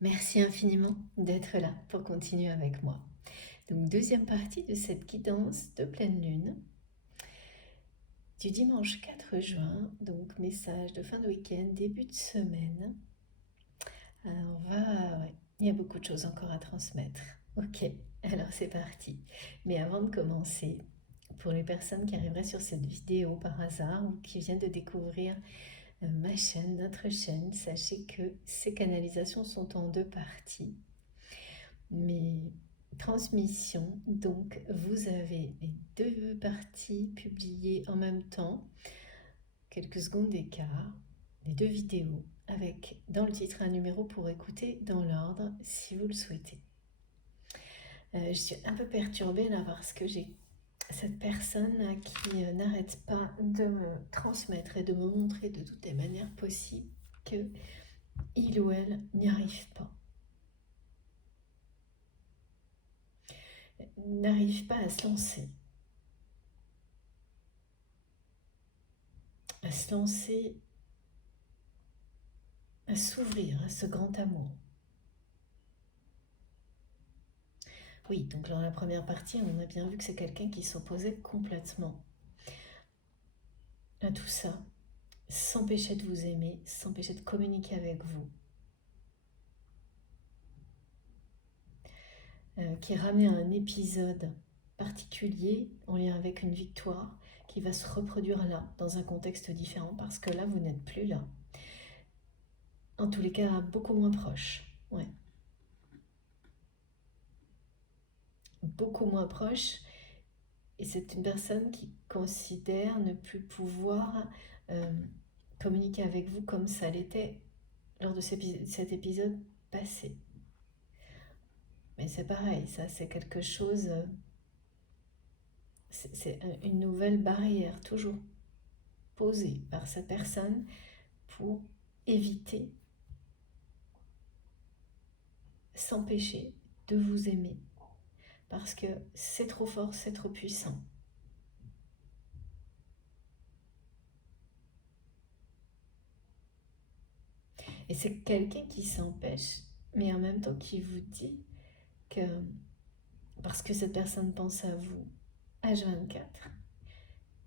Merci infiniment d'être là pour continuer avec moi. Donc, deuxième partie de cette guidance de pleine lune du dimanche 4 juin. Donc, message de fin de week-end, début de semaine. Ouais, il y a beaucoup de choses encore à transmettre. Ok, alors c'est parti. Mais avant de commencer, pour les personnes qui arriveraient sur cette vidéo par hasard ou qui viennent de découvrir ma chaîne, notre chaîne, sachez que ces canalisations sont en deux parties. Mes transmissions, donc vous avez les deux parties publiées en même temps, quelques secondes d'écart, les deux vidéos, avec dans le titre un numéro pour écouter dans l'ordre si vous le souhaitez. Je suis un peu perturbée là parce que j'ai cette personne qui n'arrête pas de me transmettre et de me montrer de toutes les manières possibles que il ou elle n'y arrive pas. N'arrive pas à se lancer. À se lancer, à s'ouvrir à ce grand amour. Oui, donc dans la première partie, on a bien vu que c'est quelqu'un qui s'opposait complètement à tout ça, s'empêchait de vous aimer, s'empêchait de communiquer avec vous, qui ramenait à un épisode particulier en lien avec une victoire qui va se reproduire là, dans un contexte différent, parce que là, vous n'êtes plus là. En tous les cas, beaucoup moins proche. Ouais. Beaucoup moins proche. Et c'est une personne qui considère ne plus pouvoir euh, communiquer avec vous comme ça l'était lors de cet épisode passé. Mais c'est pareil, ça c'est quelque chose, c'est une nouvelle barrière toujours posée par cette personne pour éviter, s'empêcher de vous aimer. Parce que c'est trop fort, c'est trop puissant. Et c'est quelqu'un qui s'empêche, mais en même temps qui vous dit que, parce que cette personne pense à vous, H24,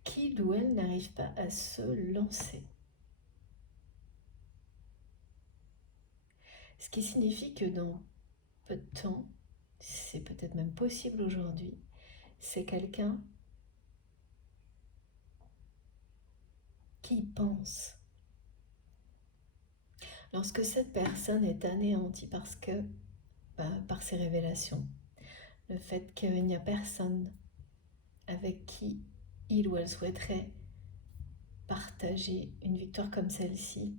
qu'il ou elle n'arrive pas à se lancer. Ce qui signifie que dans peu de temps, c'est peut-être même possible aujourd'hui, c'est quelqu'un qui pense. Lorsque cette personne est anéantie parce que, par ses révélations, le fait qu'il n'y a personne avec qui il ou elle souhaiterait partager une victoire comme celle-ci,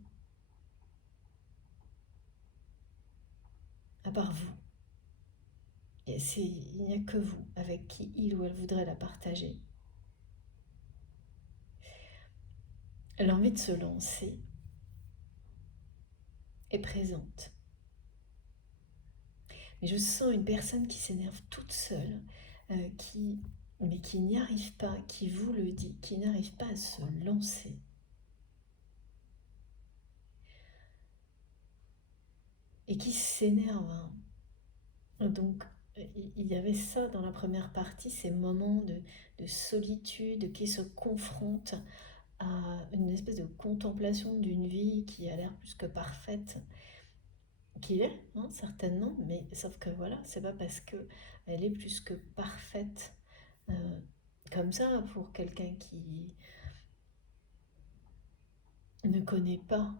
à part vous. Et il n'y a que vous avec qui il ou elle voudrait la partager. L'envie de se lancer est présente. Mais je sens une personne qui s'énerve toute seule, mais qui n'y arrive pas, qui vous le dit, qui n'arrive pas à se lancer. Et qui s'énerve. Donc, il y avait ça dans la première partie, ces moments de solitude qui se confrontent à une espèce de contemplation d'une vie qui a l'air plus que parfaite, qui est, hein, certainement, mais sauf que voilà, c'est pas parce que elle est plus que parfaite euh, comme ça pour quelqu'un qui ne connaît pas.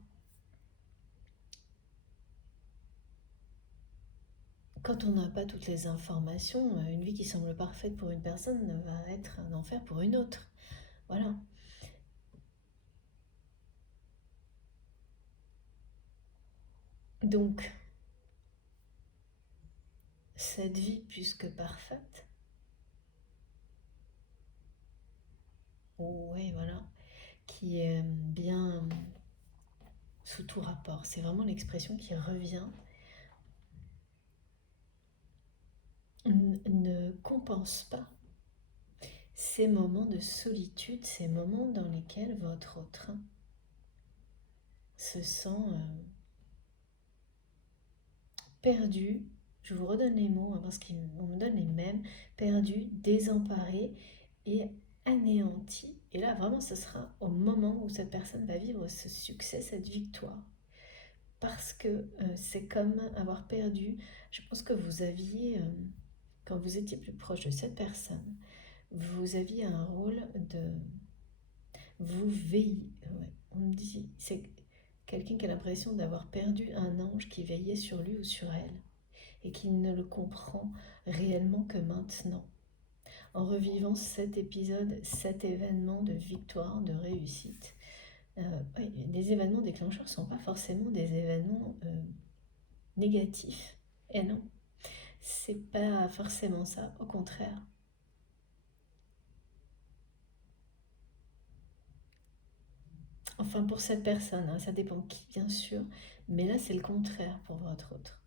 Quand on n'a pas toutes les informations, une vie qui semble parfaite pour une personne va être un enfer pour une autre. Voilà. Donc, cette vie plus que parfaite, oui, voilà, qui est bien sous tout rapport, c'est vraiment l'expression qui revient, ne compense pas ces moments de solitude, ces moments dans lesquels votre autre se sent perdu, je vous redonne les mots, hein, parce qu'on me donne les mêmes, perdu, désemparé et anéanti. Et là, vraiment, ce sera au moment où cette personne va vivre ce succès, cette victoire. Parce que c'est comme avoir perdu, je pense que vous aviez, quand vous étiez plus proche de cette personne, vous aviez un rôle de... Vous veillez, ouais, on me dit, c'est quelqu'un qui a l'impression d'avoir perdu un ange qui veillait sur lui ou sur elle et qui ne le comprend réellement que maintenant. En revivant cet épisode, cet événement de victoire, de réussite, oui, les événements déclencheurs ne sont pas forcément des événements négatifs. Et non, c'est pas forcément ça, au contraire. Enfin, pour cette personne, hein, ça dépend qui, bien sûr, mais là, c'est le contraire pour votre autre.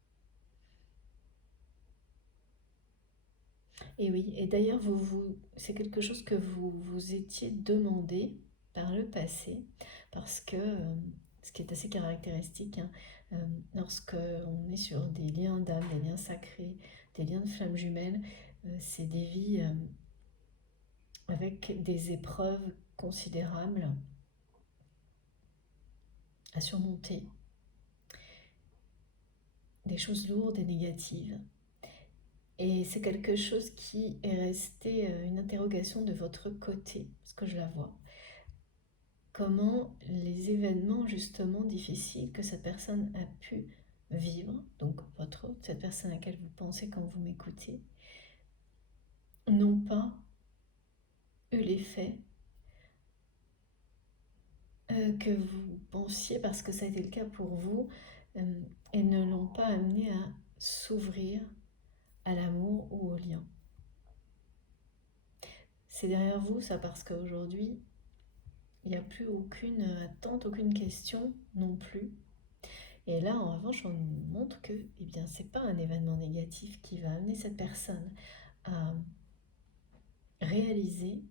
Et oui, et d'ailleurs, c'est quelque chose que vous vous étiez demandé par le passé, parce que ce qui est assez caractéristique, hein, lorsque on est sur des liens d'âme, des liens sacrés, des liens de flammes jumelles, c'est des vies avec des épreuves considérables à surmonter, des choses lourdes et négatives. Et c'est quelque chose qui est resté une interrogation de votre côté, parce que je la vois. Comment les événements justement difficiles que cette personne a pu vivre, donc cette personne à laquelle vous pensez quand vous m'écoutez, n'ont pas eu l'effet que vous pensiez, parce que ça a été le cas pour vous, et ne l'ont pas amené à s'ouvrir à l'amour ou au lien. C'est derrière vous ça, parce qu'aujourd'hui, il n'y a plus aucune attente, aucune question non plus. Et là, en revanche, on nous montre que c'est pas un événement négatif qui va amener cette personne à réaliser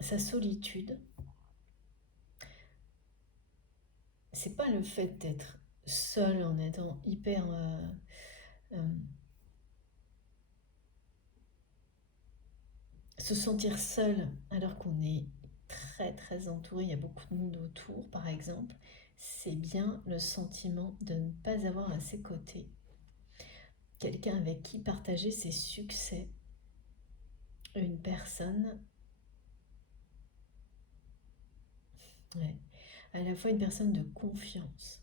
sa solitude. C'est pas le fait d'être seul en étant hyper se sentir seul alors qu'on est très très entouré, il y a beaucoup de monde autour par exemple, c'est bien le sentiment de ne pas avoir à ses côtés quelqu'un avec qui partager ses succès, une personne, ouais, à la fois une personne de confiance,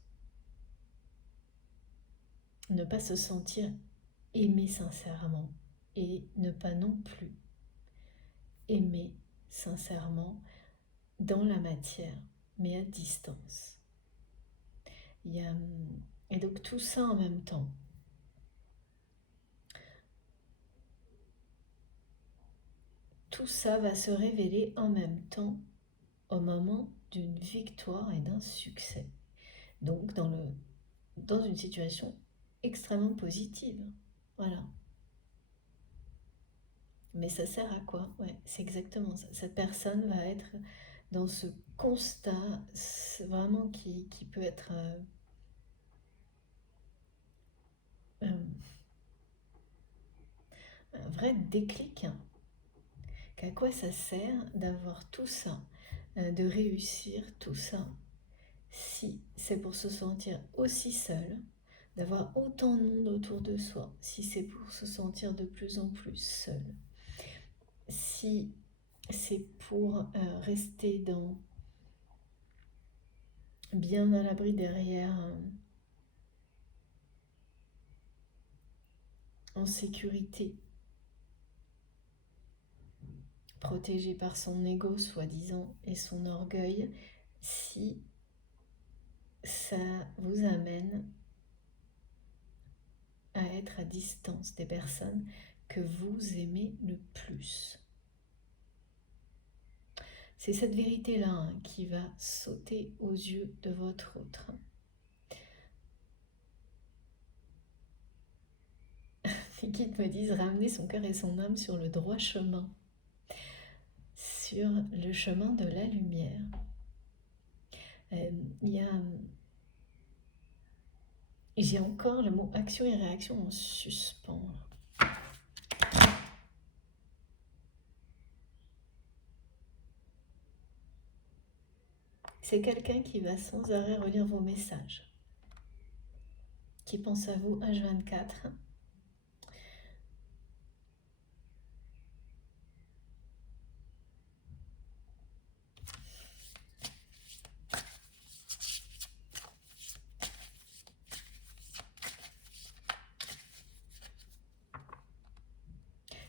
ne pas se sentir aimé sincèrement et ne pas non plus aimer sincèrement dans la matière, mais à distance. Il y a, et donc tout ça en même temps. Tout ça va se révéler en même temps au moment d'une victoire et d'un succès. Donc dans une situation extrêmement positive. Voilà. Mais ça sert à quoi? Ouais, c'est exactement ça. Cette personne va être dans ce constat vraiment qui peut être un vrai déclic. Qu'à quoi ça sert d'avoir tout ça, de réussir tout ça, si c'est pour se sentir aussi seul, d'avoir autant de monde autour de soi, si c'est pour se sentir de plus en plus seul, si c'est pour rester bien à l'abri derrière, en sécurité, protégé par son ego soi-disant et son orgueil, si ça vous amène à être à distance des personnes que vous aimez le plus. C'est cette vérité-là, hein, qui va sauter aux yeux de votre autre. Les guides me disent ramener son cœur et son âme sur le droit chemin, sur le chemin de la lumière. Il y a Et j'ai encore le mot action et réaction en suspens. C'est quelqu'un qui va sans arrêt relire vos messages, qui pense à vous H24.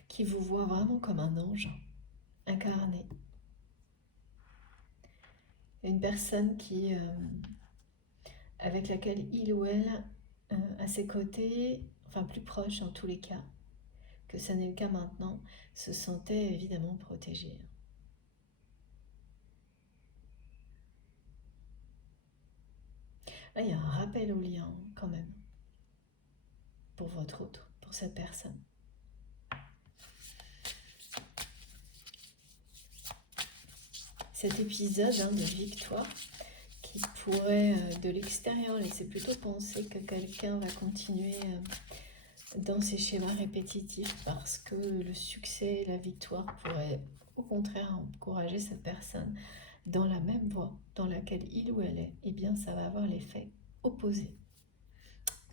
Qui vous voit vraiment comme un ange incarné. Une personne avec laquelle il ou elle, à ses côtés, enfin plus proche en tous les cas, que ça n'est le cas maintenant, se sentait évidemment protégé. Là, il y a un rappel au lien quand même, pour votre autre, pour cette personne. Cet épisode de victoire qui pourrait de l'extérieur laisser plutôt penser que quelqu'un va continuer dans ces schémas répétitifs parce que le succès et la victoire pourraient au contraire encourager cette personne dans la même voie dans laquelle il ou elle est, eh bien ça va avoir l'effet opposé,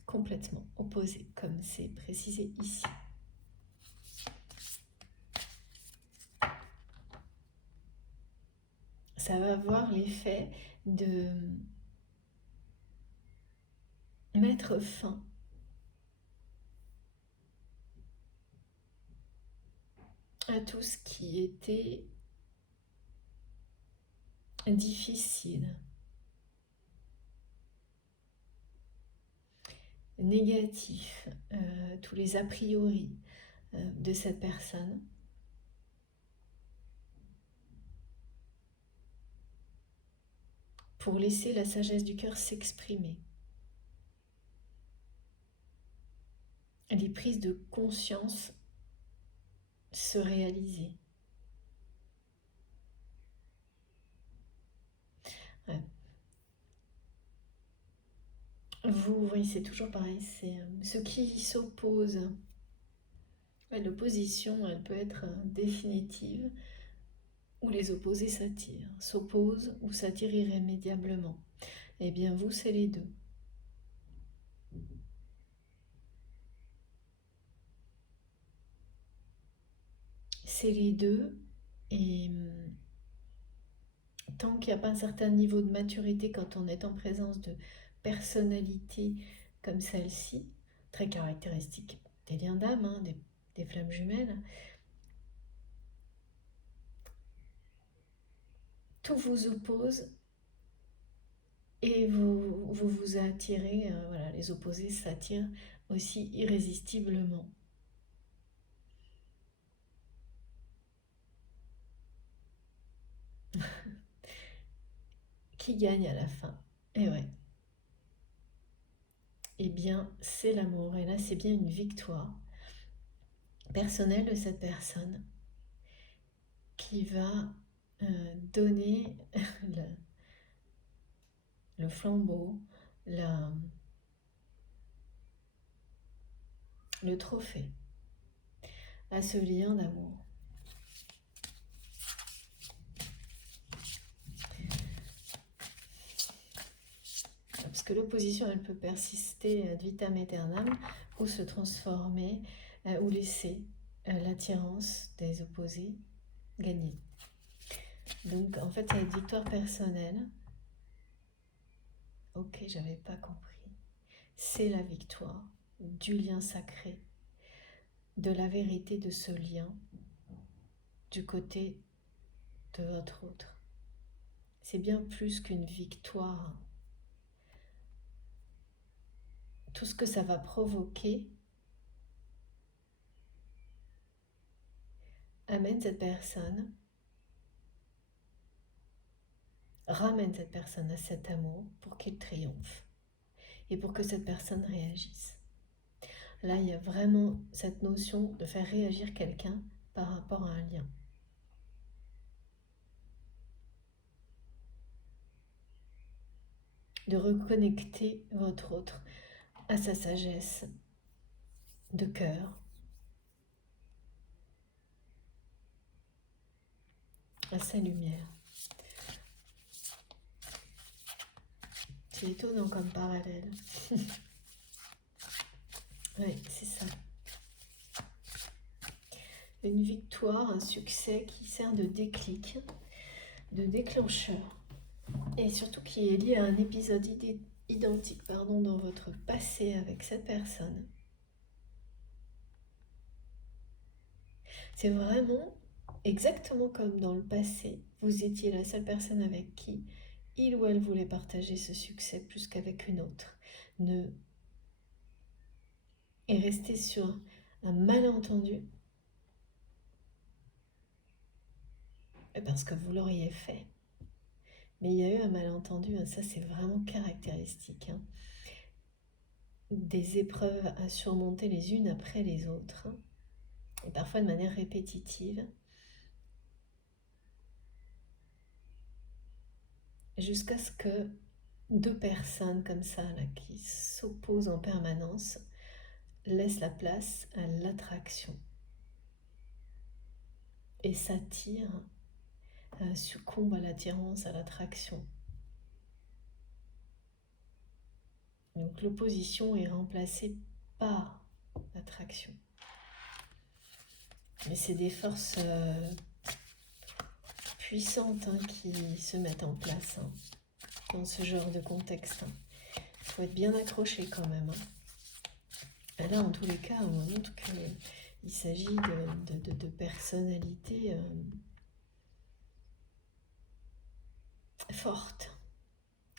complètement opposé, comme c'est précisé ici. Ça va avoir l'effet de mettre fin à tout ce qui était difficile, négatif, tous les a priori de cette personne. Pour laisser la sagesse du cœur s'exprimer. Les prises de conscience se réaliser. Ouais. Vous voyez, c'est toujours pareil, c'est ce qui s'oppose. Ouais, l'opposition, elle peut être définitive ou les opposés s'attirent, s'opposent ou s'attirent irrémédiablement. Eh bien, vous, c'est les deux. C'est les deux, et tant qu'il n'y a pas un certain niveau de maturité quand on est en présence de personnalités comme celle-ci, très caractéristique des liens d'âme, des flammes jumelles, tout vous oppose et vous attirez, voilà, les opposés s'attirent aussi irrésistiblement. Qui gagne à la fin? Et ouais, eh bien, c'est l'amour. Et là, c'est bien une victoire personnelle de cette personne qui va donner le flambeau, le trophée à ce lien d'amour. Parce que l'opposition, elle peut persister ad vitam aeternam ou se transformer ou laisser l'attirance des opposés gagner. Donc, en fait, cette victoire personnelle, ok, j'avais pas compris, c'est la victoire du lien sacré, de la vérité de ce lien du côté de votre autre. C'est bien plus qu'une victoire. Tout ce que ça va provoquer amène cette personne, ramène cette personne à cet amour pour qu'il triomphe et pour que cette personne réagisse. Là, il y a vraiment cette notion de faire réagir quelqu'un par rapport à un lien. De reconnecter votre autre à sa sagesse de cœur, à sa lumière. C'est étonnant comme parallèle. Oui, c'est ça. Une victoire, un succès qui sert de déclic, de déclencheur, et surtout qui est lié à un épisode identique dans votre passé avec cette personne. C'est vraiment exactement comme dans le passé, vous étiez la seule personne avec qui il ou elle voulait partager ce succès plus qu'avec une autre. Et rester sur un malentendu parce que vous l'auriez fait. Mais il y a eu un malentendu, ça c'est vraiment caractéristique. Des épreuves à surmonter les unes après les autres, et parfois de manière répétitive, jusqu'à ce que deux personnes comme ça, là, qui s'opposent en permanence, laissent la place à l'attraction et s'attirent, succombent à l'attirance, à l'attraction. Donc l'opposition est remplacée par l'attraction. Mais c'est des forces puissantes qui se mettent en place dans ce genre de contexte. Il faut être bien accroché quand même. Là, en tous les cas, on montre qu'il s'agit de personnalités fortes.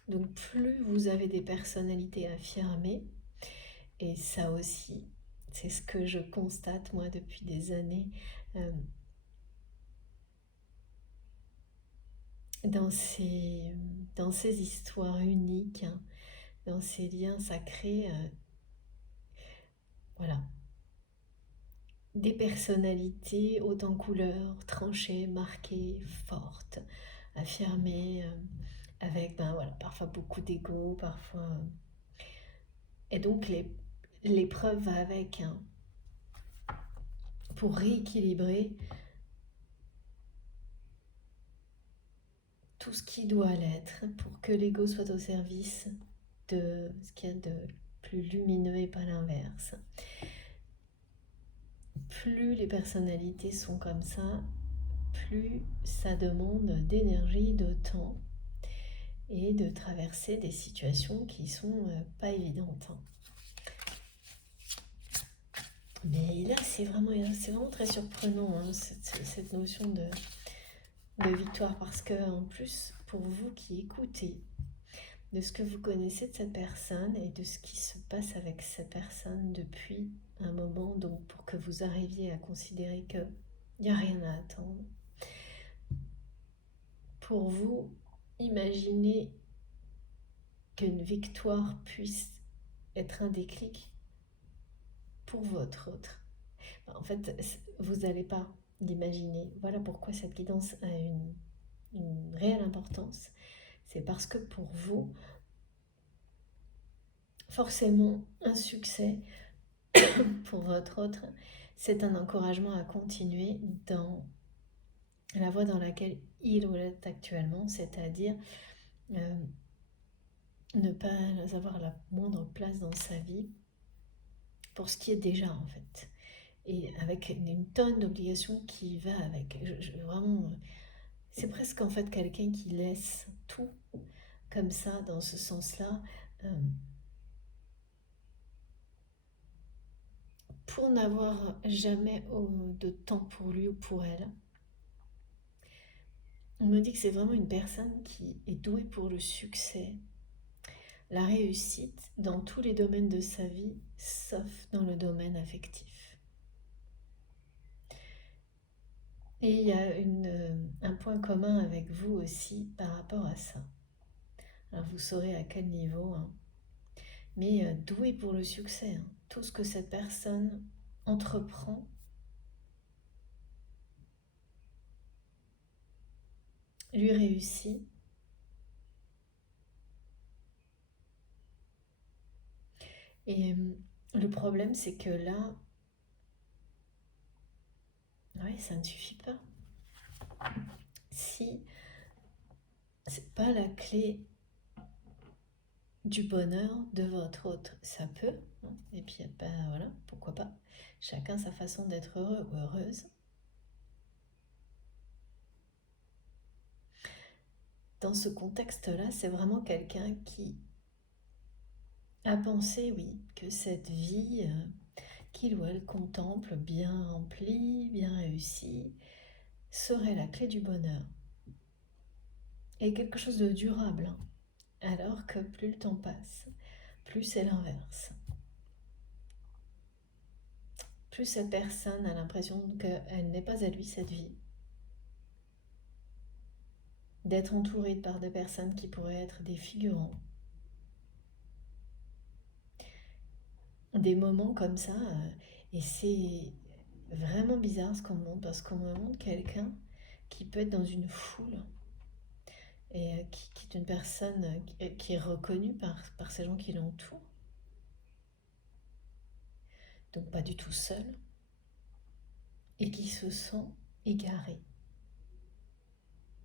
Donc plus vous avez des personnalités affirmées, et ça aussi, c'est ce que je constate moi depuis des années, dans ces histoires uniques, dans ces liens sacrés, voilà. Des personnalités hautes en couleurs, tranchées, marquées, fortes, affirmées, avec parfois beaucoup d'ego, parfois. Et donc l'épreuve va avec, pour rééquilibrer tout ce qui doit l'être, pour que l'ego soit au service de ce qu'il y a de plus lumineux et pas l'inverse. Plus les personnalités sont comme ça, plus ça demande d'énergie, de temps et de traverser des situations qui sont pas évidentes. Mais là, c'est vraiment très surprenant, cette notion de victoire, parce que en plus, pour vous qui écoutez de ce que vous connaissez de cette personne et de ce qui se passe avec cette personne depuis un moment, donc pour que vous arriviez à considérer qu'il n'y a rien à attendre, pour vous, imaginez qu'une victoire puisse être un déclic pour votre autre. En fait, vous n'allez pas l'imaginer. Voilà pourquoi cette guidance a une réelle importance. C'est parce que pour vous, forcément, un succès pour votre autre, c'est un encouragement à continuer dans la voie dans laquelle il ou elle est actuellement, c'est-à-dire ne pas avoir la moindre place dans sa vie pour ce qui est déjà en fait. Et avec une tonne d'obligations qui va avec. Vraiment, c'est presque en fait quelqu'un qui laisse tout comme ça, dans ce sens-là, pour n'avoir jamais de temps pour lui ou pour elle. On me dit que c'est vraiment une personne qui est douée pour le succès, la réussite dans tous les domaines de sa vie, sauf dans le domaine affectif. Et il y a un point commun avec vous aussi par rapport à ça. Alors vous saurez à quel niveau, mais doué pour le succès. Tout ce que cette personne entreprend, lui réussit. Et le problème, c'est que là, ouais, ça ne suffit pas. Si c'est pas la clé du bonheur de votre autre, ça peut, hein. Et puis, ben voilà, pourquoi pas. Chacun sa façon d'être heureux ou heureuse. Dans ce contexte-là, c'est vraiment quelqu'un qui a pensé, oui, que cette vie qu'il ou elle contemple bien remplie, bien réussie, serait la clé du bonheur. Et quelque chose de durable, hein. Alors que plus le temps passe, plus c'est l'inverse. Plus cette personne a l'impression qu'elle n'est pas à lui cette vie. D'être entourée par des personnes qui pourraient être des figurants. Des moments comme ça, et c'est vraiment bizarre ce qu'on me montre, parce qu'on me montre quelqu'un qui peut être dans une foule et qui est une personne qui est reconnue par ces gens qui l'entourent, donc pas du tout seul, et qui se sent égaré,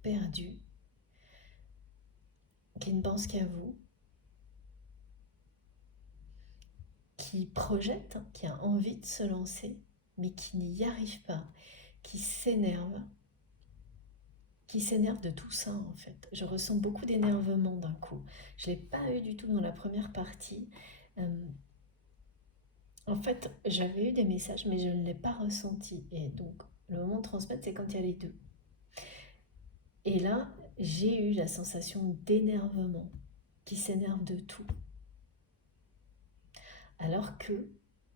perdu, qui ne pense qu'à vous, qui projette, hein, qui a envie de se lancer, mais qui n'y arrive pas, qui s'énerve de tout ça en fait. Je ressens beaucoup d'énervement d'un coup. Je ne l'ai pas eu du tout dans la première partie. En fait, j'avais eu des messages, mais je ne l'ai pas ressenti. Et donc, le moment de transmettre, c'est quand il y a les deux. Et là, j'ai eu la sensation d'énervement, qui s'énerve de tout. Alors que,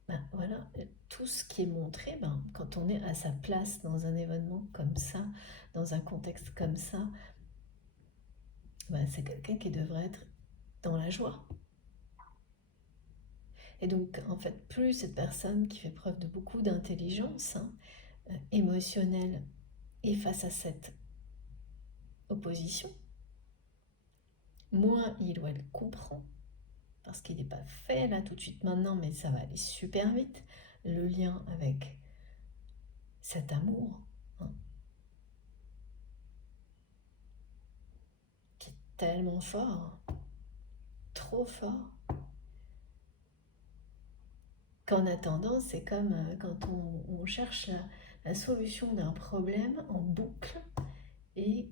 ben voilà, tout ce qui est montré, ben, quand on est à sa place dans un événement comme ça, dans un contexte comme ça, ben, c'est quelqu'un qui devrait être dans la joie. Et donc, en fait, plus cette personne qui fait preuve de beaucoup d'intelligence, hein, émotionnelle, est face à cette opposition, moins il ou elle comprend, parce qu'il n'est pas fait là tout de suite maintenant, mais ça va aller super vite, le lien avec cet amour, hein, qui est tellement fort, trop fort, qu'en attendant, c'est comme quand on cherche la solution d'un problème en boucle et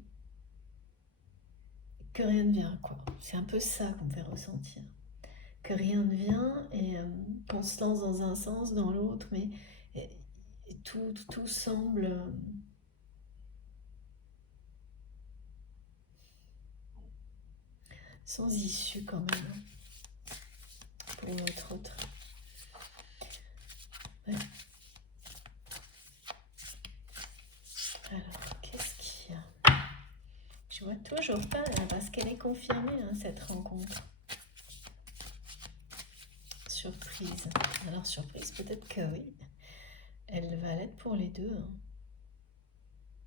que rien ne vient, quoi. C'est un peu ça qu'on me fait ressentir. Que rien ne vient et qu'on se lance dans un sens, dans l'autre, mais et tout semble sans issue quand même, pour votre autre. Ouais. Alors, qu'est-ce qu'il y a? Je vois toujours pas là, parce qu'elle est confirmée, hein, cette rencontre. Surprise. Alors, surprise, peut-être que oui. Elle va l'être pour les deux, hein.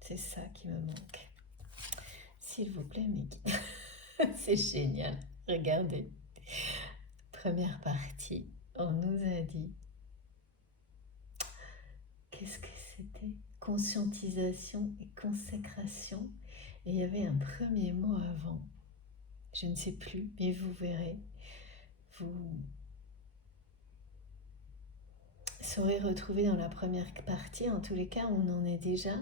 C'est ça qui me manque. S'il vous plaît, Mickey. C'est génial. Regardez. Première partie, on nous a dit. Qu'est-ce que c'était? Conscientisation et consécration. Et il y avait un premier mot avant. Je ne sais plus, mais vous verrez. Vous saurez retrouver dans la première partie. En tous les cas, on en est déjà.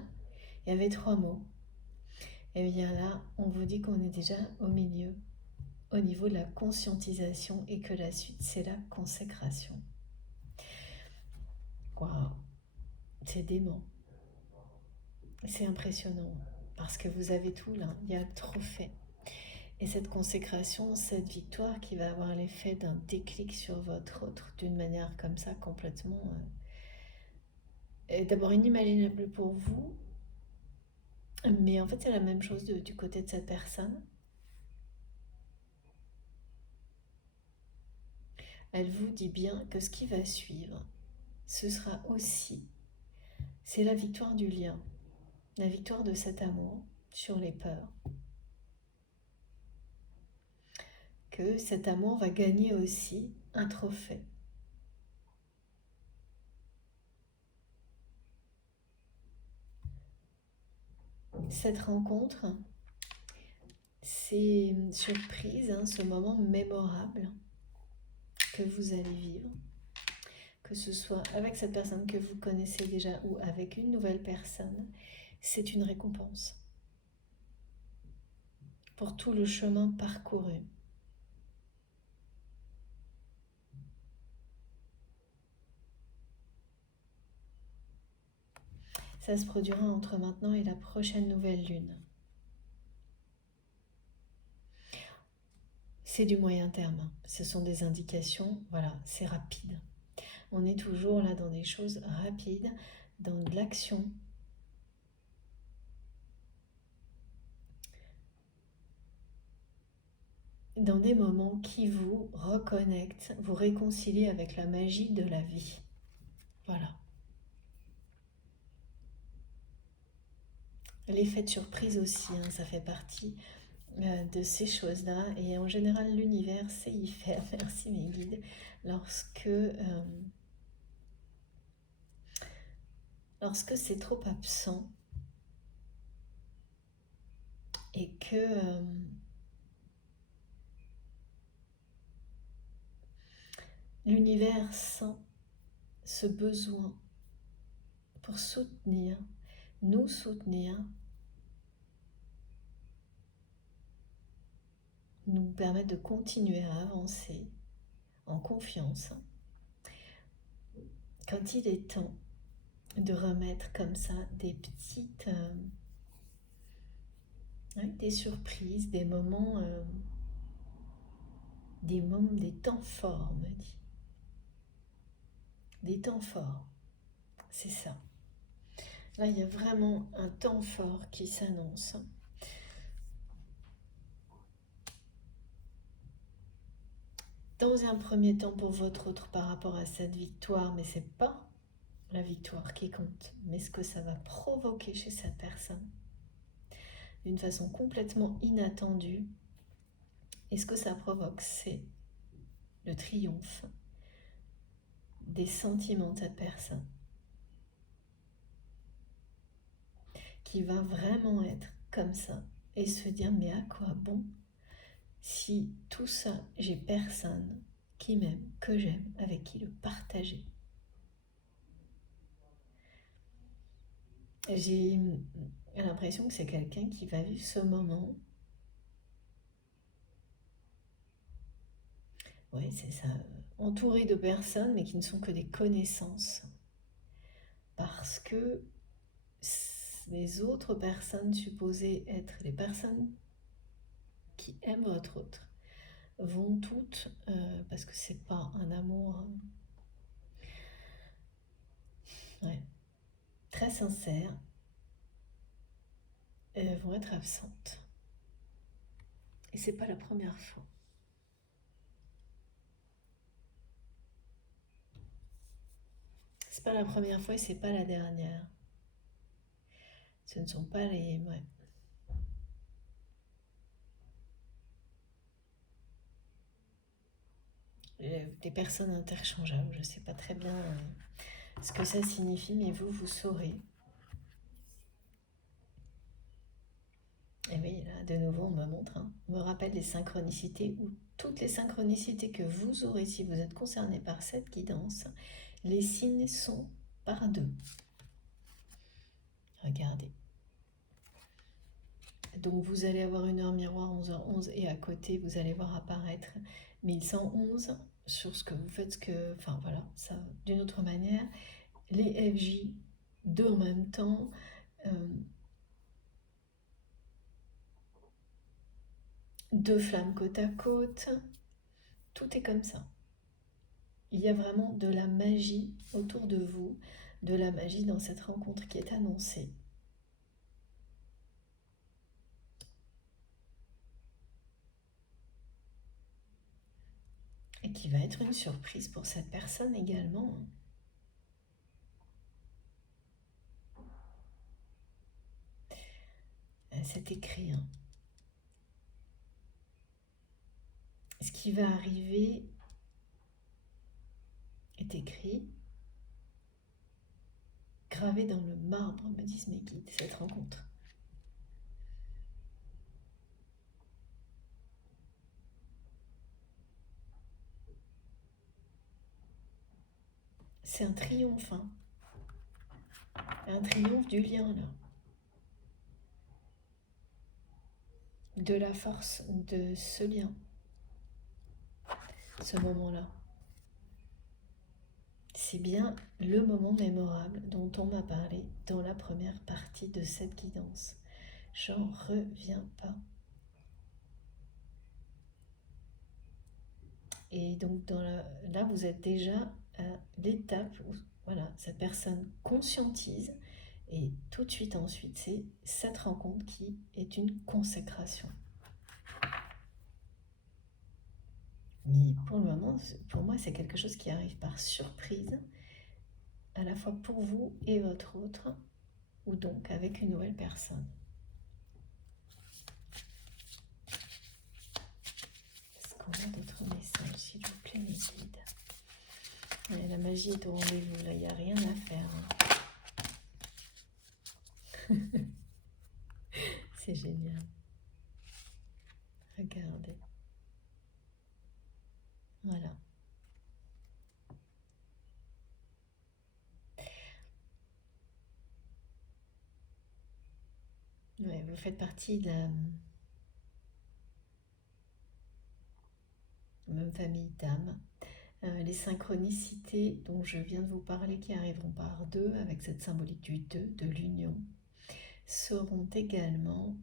Il y avait 3 mots. Et bien là, on vous dit qu'on est déjà au milieu, au niveau de la conscientisation, et que la suite, c'est la consécration. Waouh, c'est dément. C'est impressionnant, parce que vous avez tout là, il y a le trophée. Et cette consécration, cette victoire qui va avoir l'effet d'un déclic sur votre autre d'une manière comme ça complètement d'abord inimaginable pour vous, mais en fait c'est la même chose du côté de cette personne. Elle vous dit bien que ce qui va suivre, ce sera aussi, c'est la victoire du lien, la victoire de cet amour sur les peurs. Que cet amour va gagner aussi un trophée. Cette rencontre, c'est surprise, hein, ce moment mémorable que vous allez vivre, que ce soit avec cette personne que vous connaissez déjà ou avec une nouvelle personne, c'est une récompense pour tout le chemin parcouru. Ça se produira entre maintenant et la prochaine nouvelle lune. C'est du moyen terme, ce sont des indications, voilà, c'est rapide. On est toujours là dans des choses rapides, dans de l'action. Dans des moments qui vous reconnectent, vous réconcilient avec la magie de la vie. Voilà. L'effet de surprise aussi, hein, ça fait partie de ces choses-là. Et en général, l'univers sait y faire, merci mes guides, lorsque c'est trop absent et que l'univers sent ce besoin pour soutenir, nous soutenir, nous permettre de continuer à avancer en confiance. Quand il est temps de remettre comme ça des petites, des surprises, des moments, des temps forts, on me dit. Des temps forts, c'est ça. Là, il y a vraiment un temps fort qui s'annonce. Dans un premier temps pour votre autre par rapport à cette victoire, mais c'est pas la victoire qui compte, mais ce que ça va provoquer chez cette personne d'une façon complètement inattendue. Et ce que ça provoque, c'est le triomphe des sentiments de cette personne qui va vraiment être comme ça et se dire mais à quoi bon si tout ça j'ai personne qui m'aime, que j'aime, avec qui le partager. J'ai l'impression que c'est quelqu'un qui va vivre ce moment. Oui, c'est ça, entouré de personnes mais qui ne sont que des connaissances. Parce que les autres personnes supposées être les personnes qui aiment votre autre vont toutes, parce que c'est pas un amour très sincère, vont être absentes. Et c'est pas la première fois. C'est pas la première fois et c'est pas la dernière. Ce ne sont pas les... Ouais. Des personnes interchangeables. Je ne sais pas très bien ce que ça signifie, mais vous saurez. Et oui, là, de nouveau, on me montre, hein, on me rappelle les synchronicités ou toutes les synchronicités que vous aurez si vous êtes concerné par cette guidance. Les signes sont par deux. Regardez. Donc vous allez avoir une heure miroir 11h11 et à côté vous allez voir apparaître 1111 sur ce que vous faites, enfin voilà, ça d'une autre manière. Les FJ, deux en même temps. Deux flammes côte à côte. Tout est comme ça. Il y a vraiment de la magie autour de vous, de la magie dans cette rencontre qui est annoncée. Et qui va être une surprise pour cette personne également. C'est écrit. Hein. Ce qui va arriver est écrit, gravé dans le marbre, me disent mes guides, cette rencontre. c'est un triomphe, hein. Un triomphe du lien, là. De la force de ce lien, ce moment-là. C'est bien le moment mémorable dont on m'a parlé dans la première partie de cette guidance. J'en reviens pas. Et donc là, vous êtes déjà à l'étape où voilà, cette personne conscientise et tout de suite ensuite, c'est cette rencontre qui est une consécration. Mais pour le moment, pour moi, c'est quelque chose qui arrive par surprise, à la fois pour vous et votre autre, ou donc avec une nouvelle personne. Est-ce qu'on a d'autres messages, s'il vous plaît, mes guides? Ouais, la magie est au rendez-vous, là, il n'y a rien à faire. Hein. C'est génial. Regardez. Voilà. Ouais, vous faites partie de la même famille d'âmes. Les synchronicités dont je viens de vous parler, qui arriveront par deux, avec cette symbolique du 2, de l'union, seront également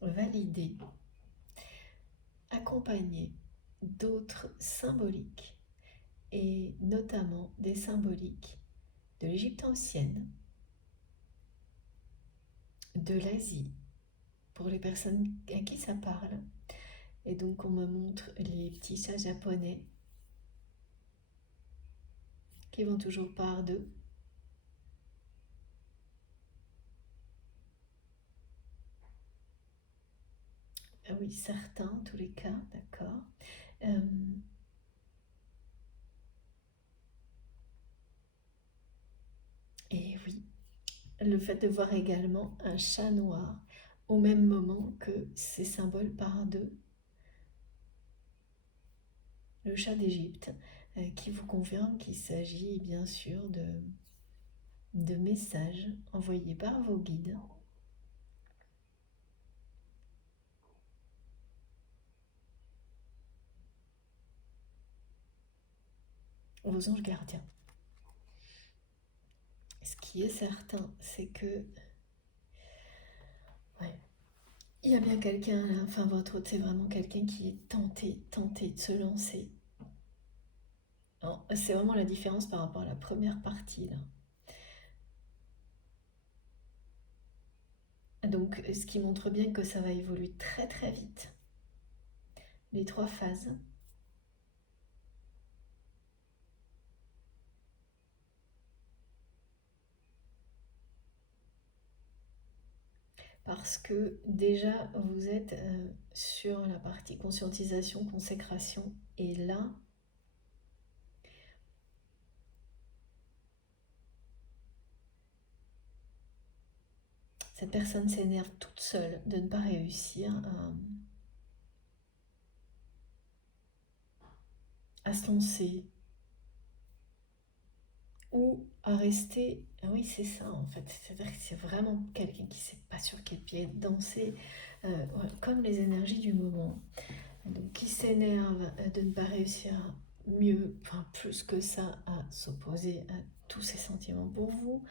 validées, accompagnées d'autres symboliques, et notamment des symboliques de l'Égypte ancienne, de l'Asie, pour les personnes à qui ça parle. Et donc on me montre les petits chats japonais qui vont toujours par deux. Ah oui, certains, en tous les cas, d'accord. Et oui, le fait de voir également un chat noir au même moment que ces symboles par deux, le chat d'Égypte, qui vous confirme qu'il s'agit bien sûr de messages envoyés par vos guides. Vos anges gardiens. Ce qui est certain, c'est que ouais, il y a bien quelqu'un, enfin votre autre, c'est vraiment quelqu'un qui est tenté de se lancer. C'est vraiment la différence par rapport à la première partie là. Donc ce qui montre bien que ça va évoluer très très vite. Les 3 phases. Parce que déjà vous êtes sur la partie conscientisation, consécration, et là, cette personne s'énerve toute seule de ne pas réussir à se lancer ou à rester. Ah oui, c'est ça en fait. C'est-à-dire que c'est vraiment quelqu'un qui ne sait pas sur quel pied danser, ouais, comme les énergies du moment. Donc qui s'énerve de ne pas réussir mieux, enfin plus que ça, à s'opposer à tous ses sentiments pour vous.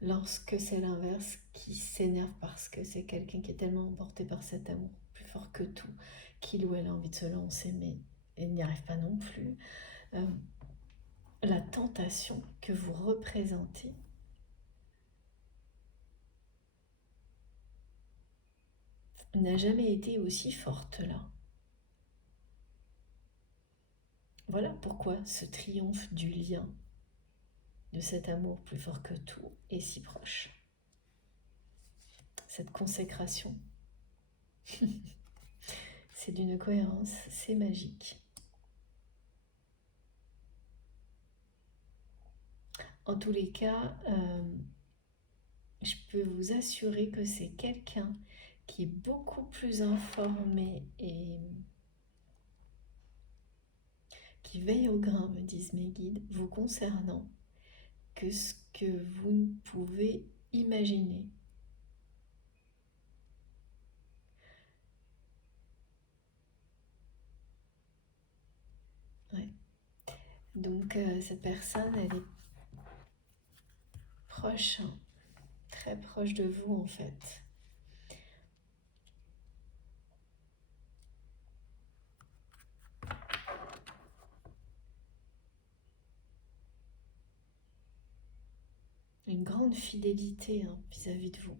Lorsque c'est l'inverse, qui s'énerve parce que c'est quelqu'un qui est tellement emporté par cet amour plus fort que tout, qu'il ou elle a envie de se lancer, mais elle n'y arrive pas non plus. La tentation que vous représentez n'a jamais été aussi forte là. Voilà pourquoi ce triomphe du lien, de cet amour plus fort que tout, est si proche. Cette consécration, c'est d'une cohérence, c'est magique. En tous les cas, je peux vous assurer que c'est quelqu'un qui est beaucoup plus informé et qui veille au grain, me disent mes guides, vous concernant, que ce que vous ne pouvez imaginer. Ouais. Donc cette personne, elle est proche, hein, très proche de vous en fait. Une grande fidélité hein, vis-à-vis de vous.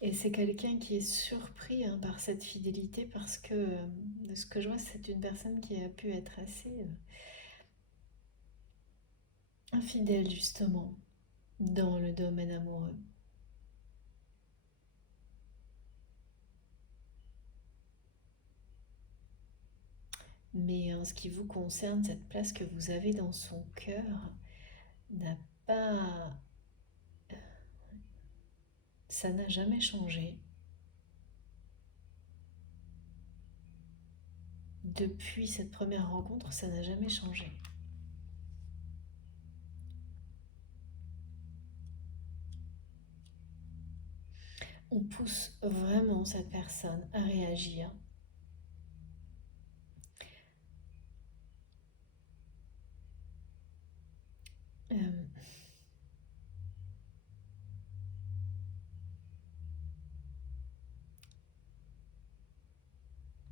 Et c'est quelqu'un qui est surpris hein, par cette fidélité parce que, de ce que je vois, c'est une personne qui a pu être assez infidèle justement dans le domaine amoureux. Mais en ce qui vous concerne, cette place que vous avez dans son cœur n'a pas... Ça n'a jamais changé. Depuis cette première rencontre, ça n'a jamais changé. On pousse vraiment cette personne à réagir. Euh,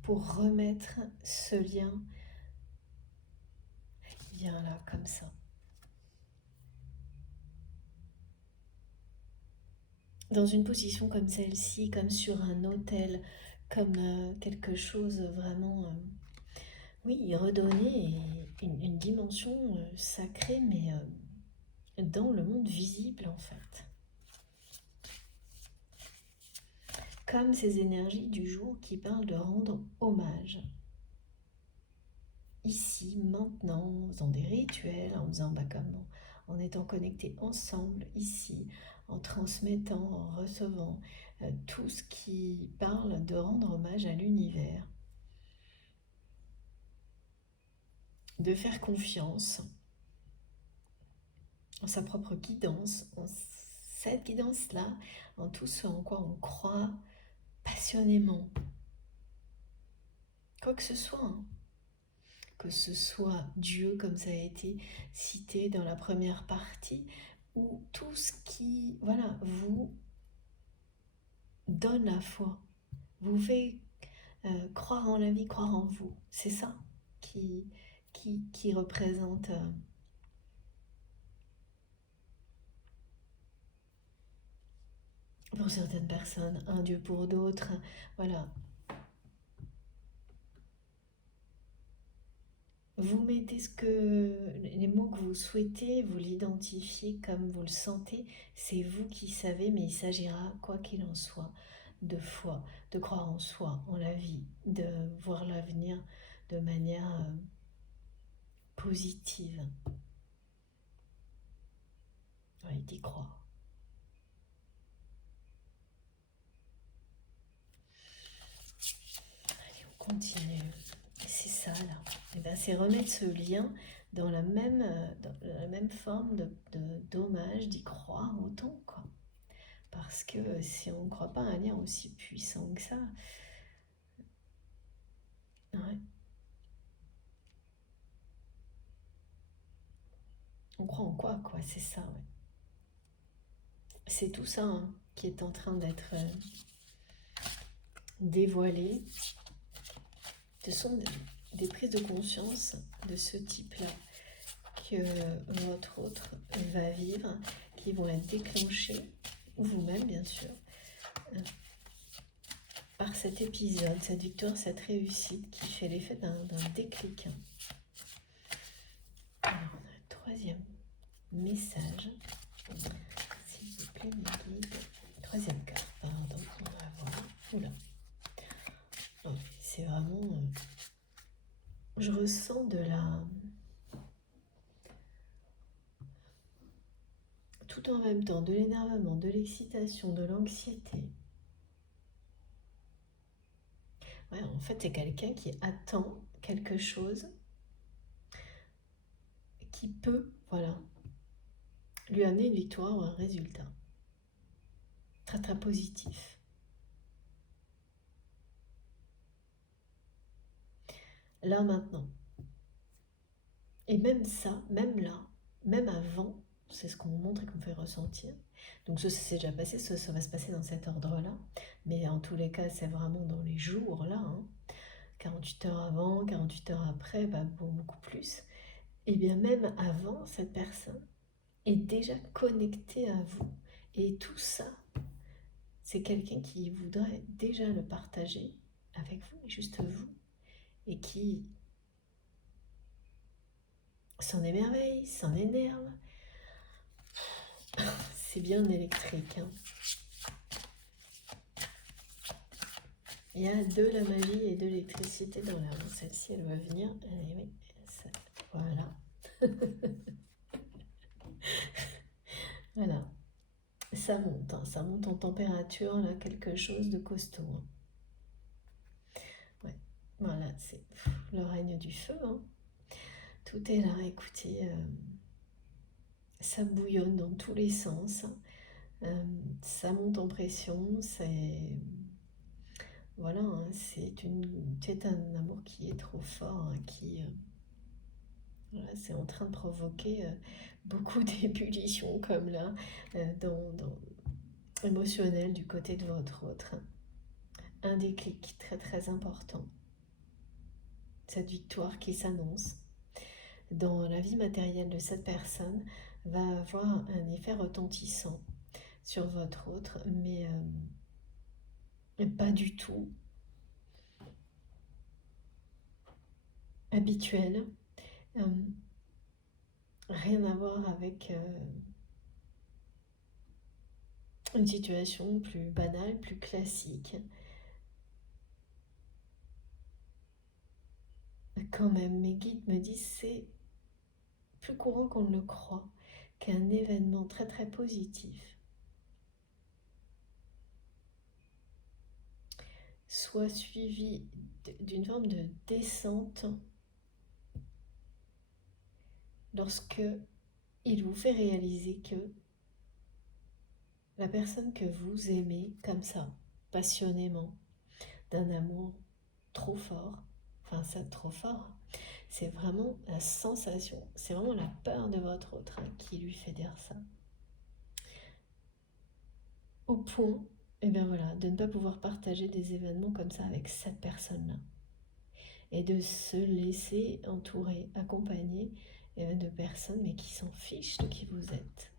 pour remettre ce lien bien là, comme ça. Dans une position comme celle-ci, comme sur un autel, comme quelque chose vraiment, oui, redonner une dimension sacrée, mais dans le monde visible en fait. Comme ces énergies du jour qui parlent de rendre hommage. Ici, maintenant, en faisant des rituels, en faisant en étant connectés ensemble, ici, en transmettant, en recevant tout ce qui parle de rendre hommage à l'univers, de faire confiance en sa propre guidance, en cette guidance-là, en tout ce en quoi on croit passionnément. Quoi que ce soit, hein. Que ce soit Dieu comme ça a été cité dans la première partie, ou tout ce qui, voilà, vous donne la foi, vous fait croire en la vie, croire en vous. C'est ça qui représente pour certaines personnes un Dieu, pour d'autres, voilà. Vous mettez les mots que vous souhaitez, vous l'identifiez comme vous le sentez, c'est vous qui savez, mais il s'agira, quoi qu'il en soit, de foi, de croire en soi, en la vie, de voir l'avenir de manière positive, oui, d'y croire. Allez, on continue. C'est ça là. Et ben, c'est remettre ce lien dans dans la même forme d'hommage, d'y croire autant, quoi. Parce que si on ne croit pas à un lien aussi puissant que ça, ouais, on croit en quoi, c'est ça, ouais. C'est tout ça hein, qui est en train d'être dévoilé. Ce sont des prises de conscience de ce type-là que votre autre va vivre, qui vont être déclenchées, ou vous-même bien sûr, par cet épisode, cette victoire, cette réussite qui fait l'effet d'un déclic. Alors, on a un troisième message. S'il vous plaît, mes guides. Troisième carte, pardon, on va voir. Oula. Oh, c'est vraiment... je ressens de la... tout en même temps, de l'énervement, de l'excitation, de l'anxiété. Ouais, en fait, c'est quelqu'un qui attend quelque chose qui peut, voilà, lui amener une victoire ou un résultat très très positif. Là maintenant. Et même ça, même là, même avant, c'est ce qu'on me montre et qu'on me fait ressentir. Donc ça s'est déjà passé, ça va se passer dans cet ordre-là. Mais en tous les cas, c'est vraiment dans les jours là, hein. 48 heures avant, 48 heures après, bah, beaucoup plus. Et bien même avant, cette personne est déjà connectée à vous. Et tout ça, c'est quelqu'un qui voudrait déjà le partager avec vous, juste vous, et qui s'en émerveille, s'en énerve. C'est bien électrique, hein. Il y a de la magie et de l'électricité dans l'air. Celle-ci, elle va venir. Allez, oui, voilà. Voilà. Ça monte, hein. Ça monte en température, là, quelque chose de costaud, hein. Ouais. Voilà, c'est le règne du feu, hein. Tout est là, écoutez, ça bouillonne dans tous les sens, hein. Ça monte en pression, c'est voilà, hein, c'est un amour qui est trop fort, hein, qui voilà, c'est en train de provoquer beaucoup d'ébullition comme là, émotionnel du côté de votre autre. Un déclic très très important, cette victoire qui s'annonce dans la vie matérielle de cette personne va avoir un effet retentissant sur votre autre, mais pas du tout habituel. Euh, Rien à voir avec une situation plus banale, plus classique. Quand même, mes guides me disent c'est plus courant qu'on ne le croit, qu'un événement très très positif soit suivi d'une forme de descente lorsque il vous fait réaliser que la personne que vous aimez comme ça, passionnément, d'un amour trop fort, enfin ça trop fort, c'est vraiment la sensation, c'est vraiment la peur de votre autre qui lui fait dire ça. Au point, et bien voilà, de ne pas pouvoir partager des événements comme ça avec cette personne-là. Et de se laisser entourer, accompagner de personnes mais qui s'en fichent de qui vous êtes.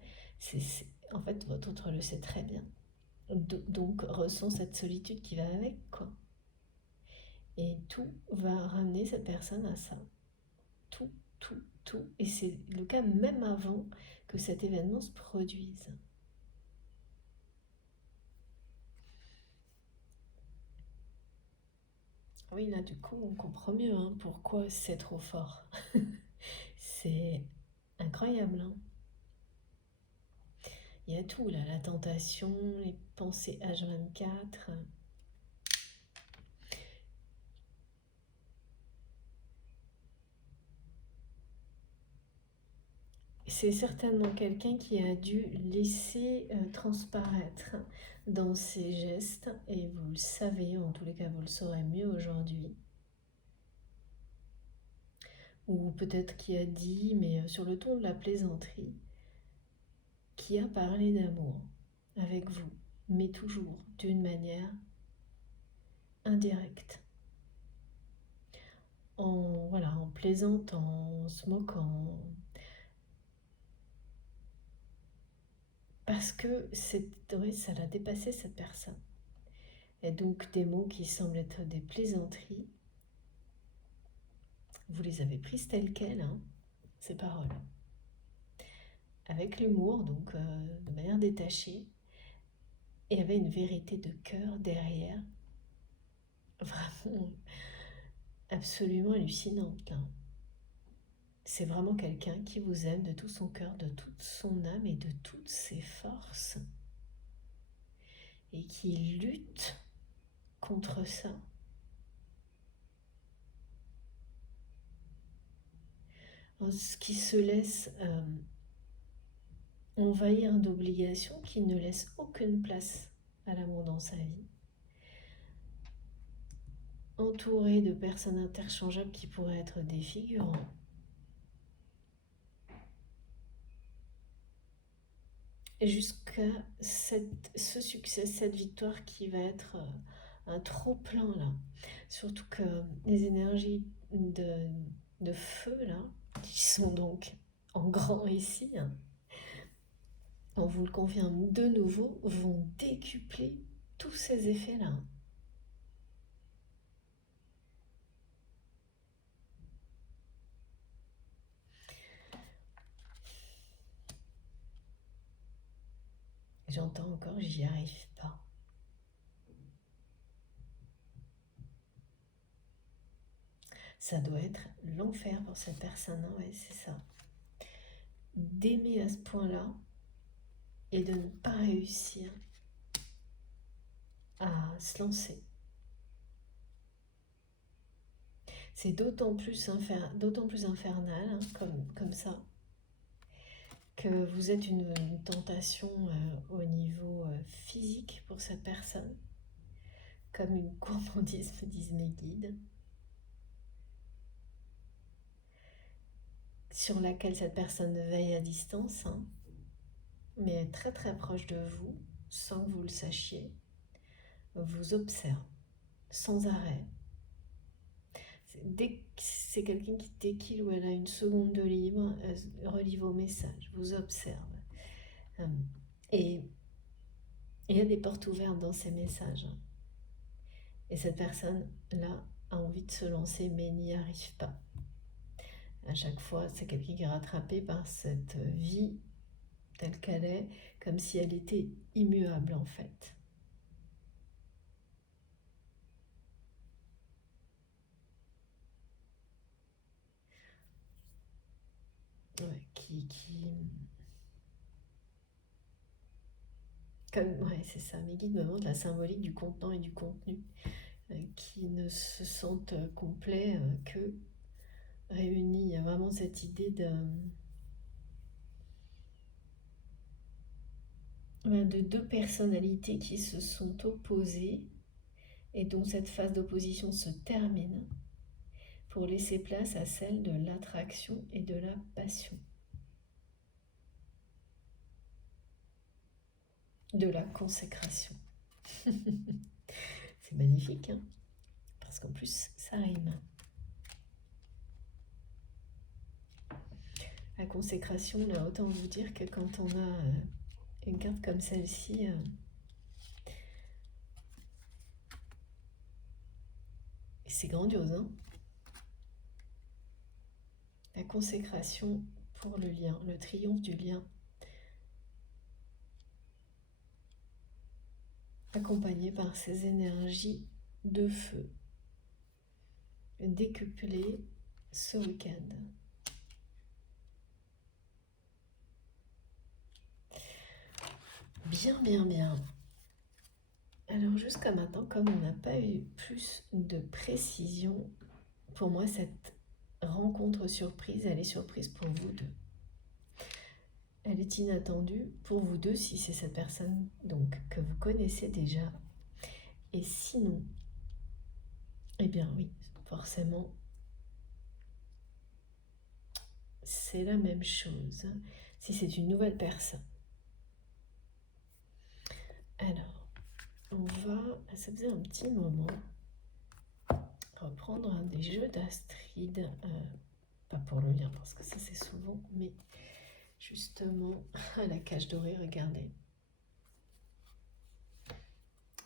En fait, votre autre le sait très bien. Donc ressent cette solitude qui va avec, quoi. Et tout va ramener cette personne à ça. Tout, tout, tout. Et c'est le cas même avant que cet événement se produise. Oui, là, du coup, on comprend mieux hein, pourquoi c'est trop fort. C'est incroyable, hein. Il y a tout, là, la tentation, les pensées H24. C'est certainement quelqu'un qui a dû laisser transparaître dans ses gestes, et vous le savez, en tous les cas, vous le saurez mieux aujourd'hui. Ou peut-être qui a dit, mais sur le ton de la plaisanterie, qui a parlé d'amour avec vous, mais toujours d'une manière indirecte. Voilà, en plaisantant, en se moquant. Parce que oui, ça l'a dépassé cette personne. Et donc des mots qui semblent être des plaisanteries, vous les avez prises telles quelles, hein, ces paroles. Avec l'humour, donc de manière détachée, et il y avait une vérité de cœur derrière, vraiment absolument hallucinante, là. C'est vraiment quelqu'un qui vous aime de tout son cœur, de toute son âme et de toutes ses forces, et qui lutte contre ça qui se laisse envahir d'obligations, qui ne laisse aucune place à l'amour dans sa vie, entouré de personnes interchangeables qui pourraient être des figurants, jusqu'à ce succès, cette victoire qui va être un trop-plein là. Surtout que les énergies de feu là, qui sont donc en grand ici, hein, on vous le confirme de nouveau, vont décupler tous ces effets-là. J'entends encore, j'y arrive pas. Ça doit être l'enfer pour cette personne, hein, ouais, c'est ça. D'aimer à ce point-là et de ne pas réussir à se lancer. C'est d'autant plus infernal, hein, comme ça, que vous êtes une tentation au niveau physique pour cette personne, comme une gourmandise, me disent mes guides, sur laquelle cette personne veille à distance, hein, mais très très proche de vous, sans que vous le sachiez, vous observe sans arrêt. C'est quelqu'un qui, dès qu'il ou elle a une seconde de libre, relit vos messages, vous observe. Et il y a des portes ouvertes dans ces messages. Et cette personne-là a envie de se lancer, mais n'y arrive pas. À chaque fois, c'est quelqu'un qui est rattrapé par cette vie telle qu'elle est, comme si elle était immuable en fait. Ouais, ouais, c'est ça. Mes guides me montrent la symbolique du contenant et du contenu, qui ne se sentent complets que réunis. Il y a vraiment cette idée de deux personnalités qui se sont opposées et dont cette phase d'opposition se termine pour laisser place à celle de l'attraction et de la passion. De la consécration. C'est magnifique, hein, parce qu'en plus, ça rime. La consécration, là, autant vous dire que quand on a une carte comme celle-ci, c'est grandiose, hein. La consécration pour le lien, le triomphe du lien, accompagné par ces énergies de feu, décuplées ce week-end. Bien, bien, bien. Alors jusqu'à maintenant, comme on n'a pas eu plus de précision, pour moi cette rencontre surprise, elle est surprise pour vous deux. Elle est inattendue pour vous deux si c'est cette personne donc que vous connaissez déjà. Et sinon, eh bien oui, forcément, c'est la même chose si c'est une nouvelle personne. Alors, on va, ça faisait un petit moment, reprendre un des jeux d'Astrid, pas pour le lien parce que ça c'est souvent, mais justement à la cage dorée, regardez.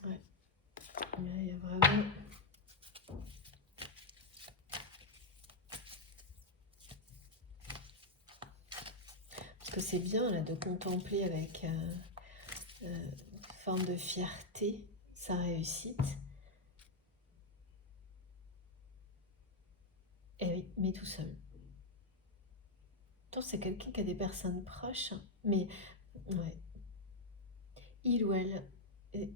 Ouais, il y a vraiment... Parce que c'est bien là de contempler avec forme de fierté sa réussite. Et oui, mais tout seul. Pourtant, c'est quelqu'un qui a des personnes proches, mais ouais, il ou elle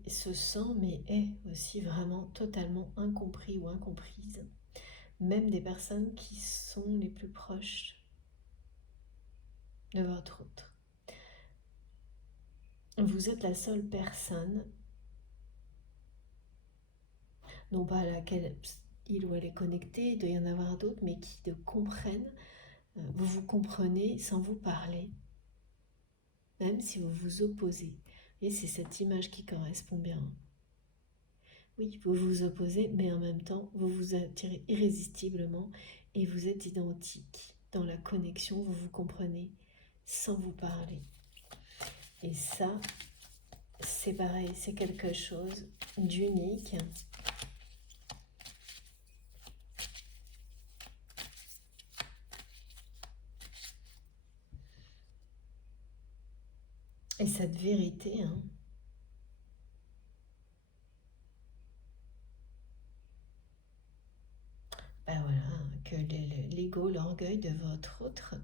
se sent, mais est aussi vraiment totalement incompris ou incomprise. Même des personnes qui sont les plus proches de votre autre. Vous êtes la seule personne, non pas à laquelle il ou elle est connecté, il doit y en avoir d'autres, mais qui te comprennent. Vous vous comprenez sans vous parler, même si vous vous opposez. Et c'est cette image qui correspond bien. Oui, vous vous opposez, mais en même temps, vous vous attirez irrésistiblement et vous êtes identiques. Dans la connexion, vous vous comprenez sans vous parler. Et ça, c'est pareil, c'est quelque chose d'unique. Et cette vérité, hein, ben voilà, que l'ego, l'orgueil de votre autre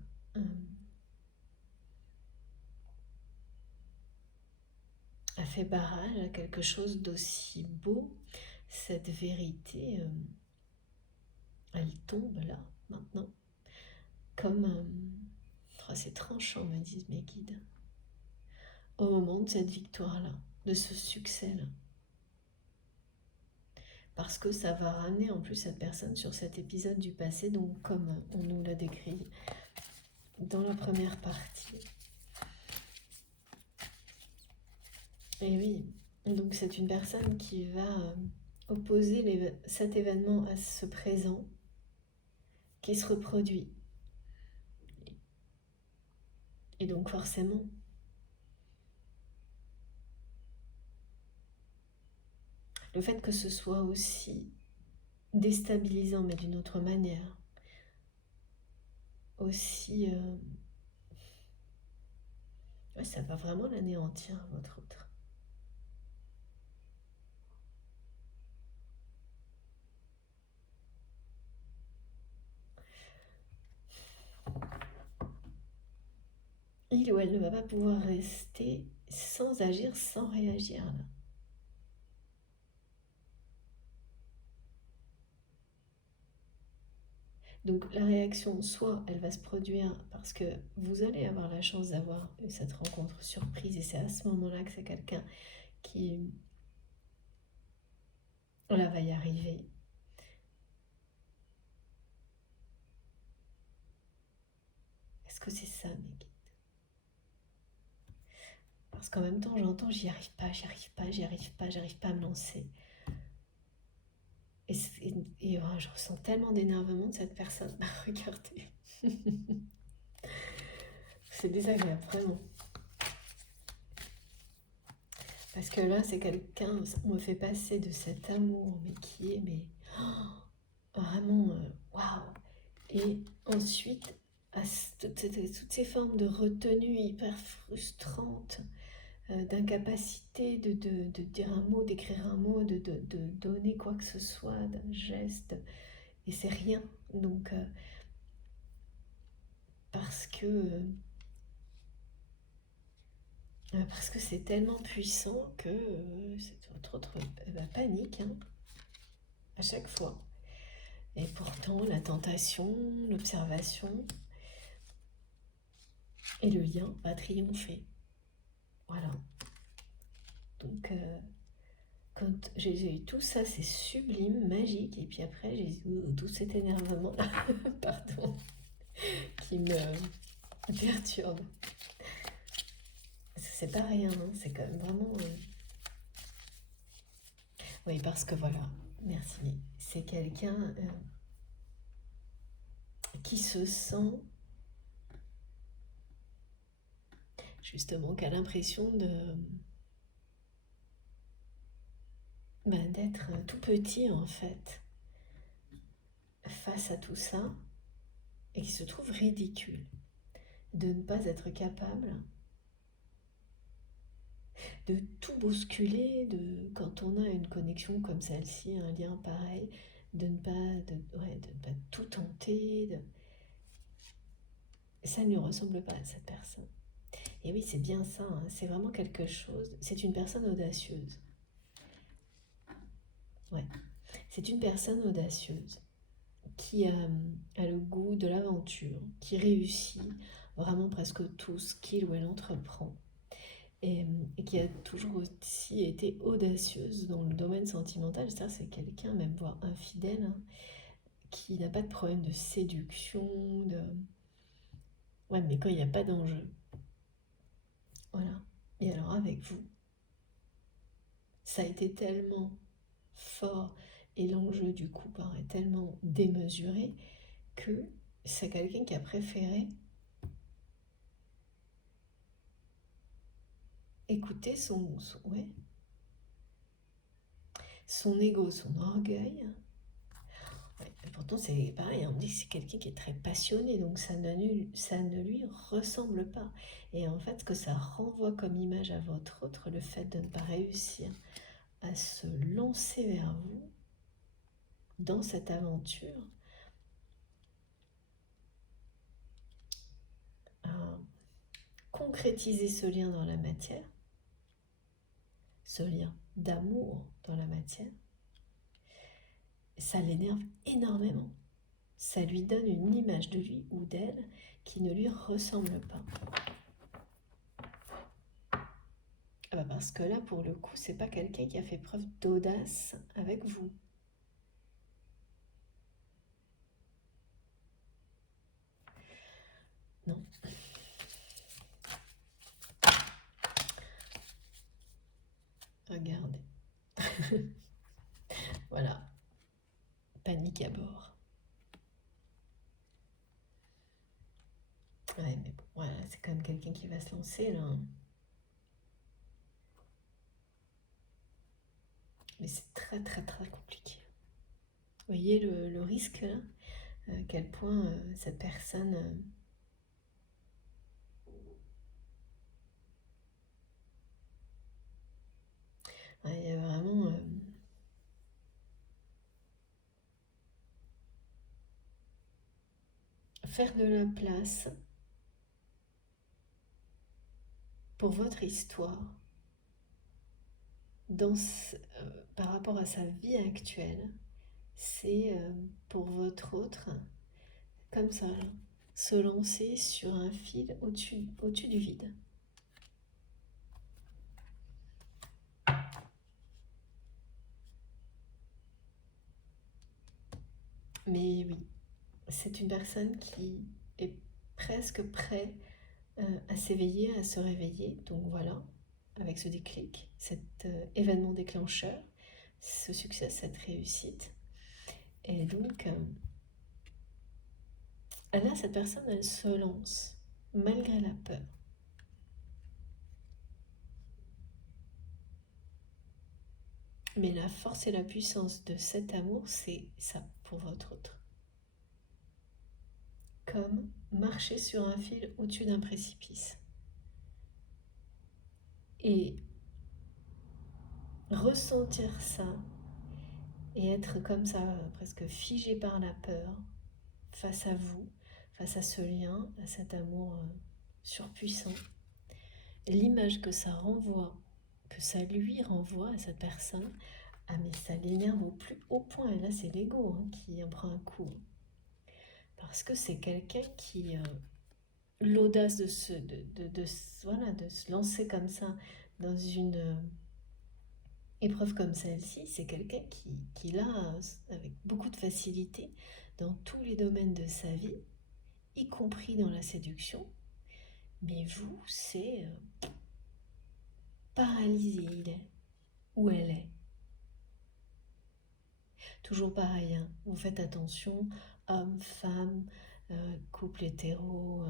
a fait barrage à quelque chose d'aussi beau. Cette vérité, elle tombe là, maintenant, comme oh, c'est tranchant, me disent mes guides, au moment de cette victoire-là, de ce succès-là. Parce que ça va ramener en plus cette personne sur cet épisode du passé, donc comme on nous l'a décrit dans la première partie. Et oui, donc c'est une personne qui va opposer cet événement à ce présent qui se reproduit. Et donc forcément, le fait que ce soit aussi déstabilisant, mais d'une autre manière, aussi... ouais, ça va vraiment l'anéantir, votre autre. Il ou elle ne va pas pouvoir rester sans agir, sans réagir là. Donc la réaction, soit elle va se produire parce que vous allez avoir la chance d'avoir cette rencontre surprise et c'est à ce moment-là que c'est quelqu'un qui là va y arriver. Est-ce que c'est ça, mes guides? Parce qu'en même temps, j'entends, j'y arrive pas, j'y arrive pas, j'y arrive pas, j'arrive pas à me lancer. Et je ressens tellement d'énervement de cette personne. Regardez. C'est désagréable, vraiment. Parce que là, c'est quelqu'un, on me fait passer de cet amour, mais qui est, mais vraiment, waouh. Et ensuite, à toutes ces formes de retenue hyper frustrantes, d'incapacité de dire un mot, d'écrire un mot, de donner quoi que ce soit, d'un geste, et c'est rien. Donc, parce que c'est tellement puissant que votre autre panique hein, à chaque fois. Et pourtant, la tentation, l'observation et le lien va triompher. Voilà. Donc, quand j'ai eu tout ça, c'est sublime, magique. Et puis après, j'ai eu tout cet énervement, pardon, qui me perturbe. C'est pas rien, hein, c'est quand même vraiment... Oui, parce que voilà, merci. C'est quelqu'un qui se sent justement, qui a l'impression d'être tout petit en fait face à tout ça et qui se trouve ridicule de ne pas être capable de tout bousculer, quand on a une connexion comme celle-ci, un lien pareil, de ne pas tout tenter. Ça ne lui ressemble pas à cette personne. Et oui, c'est bien ça, hein, c'est vraiment quelque chose. C'est une personne audacieuse. Ouais, c'est une personne audacieuse qui a le goût de l'aventure, qui réussit vraiment presque tout ce qu'il ou elle entreprend. Et qui a toujours aussi été audacieuse dans le domaine sentimental. Ça, c'est quelqu'un, même voire infidèle, hein, qui n'a pas de problème de séduction, de... Ouais, mais quand il n'y a pas d'enjeu. Voilà. Et alors avec vous, ça a été tellement fort et l'enjeu du coup paraît tellement démesuré que c'est quelqu'un qui a préféré écouter ouais, son ego, son orgueil. Ouais, et pourtant c'est pareil, on dit que c'est quelqu'un qui est très passionné, donc ça ne lui ressemble pas. Et en fait, ce que ça renvoie comme image à votre autre, le fait de ne pas réussir à se lancer vers vous dans cette aventure, à concrétiser ce lien dans la matière, ce lien d'amour dans la matière, ça l'énerve énormément. Ça lui donne une image de lui ou d'elle qui ne lui ressemble pas. Ah bah parce que là, pour le coup, c'est pas quelqu'un qui a fait preuve d'audace avec vous. Non. Regardez. Voilà. Panique à bord. Ouais, mais bon, voilà, c'est quand même quelqu'un qui va se lancer là, hein. Mais c'est très très très compliqué. Vous voyez le risque là, à quel point cette personne il y a vraiment faire de la place pour votre histoire par rapport à sa vie actuelle, c'est pour votre autre, comme ça, là, se lancer sur un fil au-dessus du vide. Mais oui, c'est une personne qui est presque prête à s'éveiller, à se réveiller. Donc voilà, avec ce déclic, cet événement déclencheur, ce succès, cette réussite. Et donc, là, cette personne, elle se lance, malgré la peur. Mais la force et la puissance de cet amour, c'est ça pour votre autre. Comme marcher sur un fil au-dessus d'un précipice. Et ressentir ça et être comme ça, presque figé par la peur, face à vous, face à ce lien, à cet amour surpuissant. L'image que ça renvoie, que ça lui renvoie à cette personne, ah mais ça l'énerve au plus haut point. Et là, c'est l'ego qui en prend un coup. Parce que c'est quelqu'un qui... l'audace voilà, de se lancer comme ça dans une épreuve comme celle-ci, c'est quelqu'un qui l'a avec beaucoup de facilité dans tous les domaines de sa vie, y compris dans la séduction. Mais vous, c'est paralysé, il est, ou elle est. Toujours pareil, hein, vous faites attention, homme, femme, couple hétéro,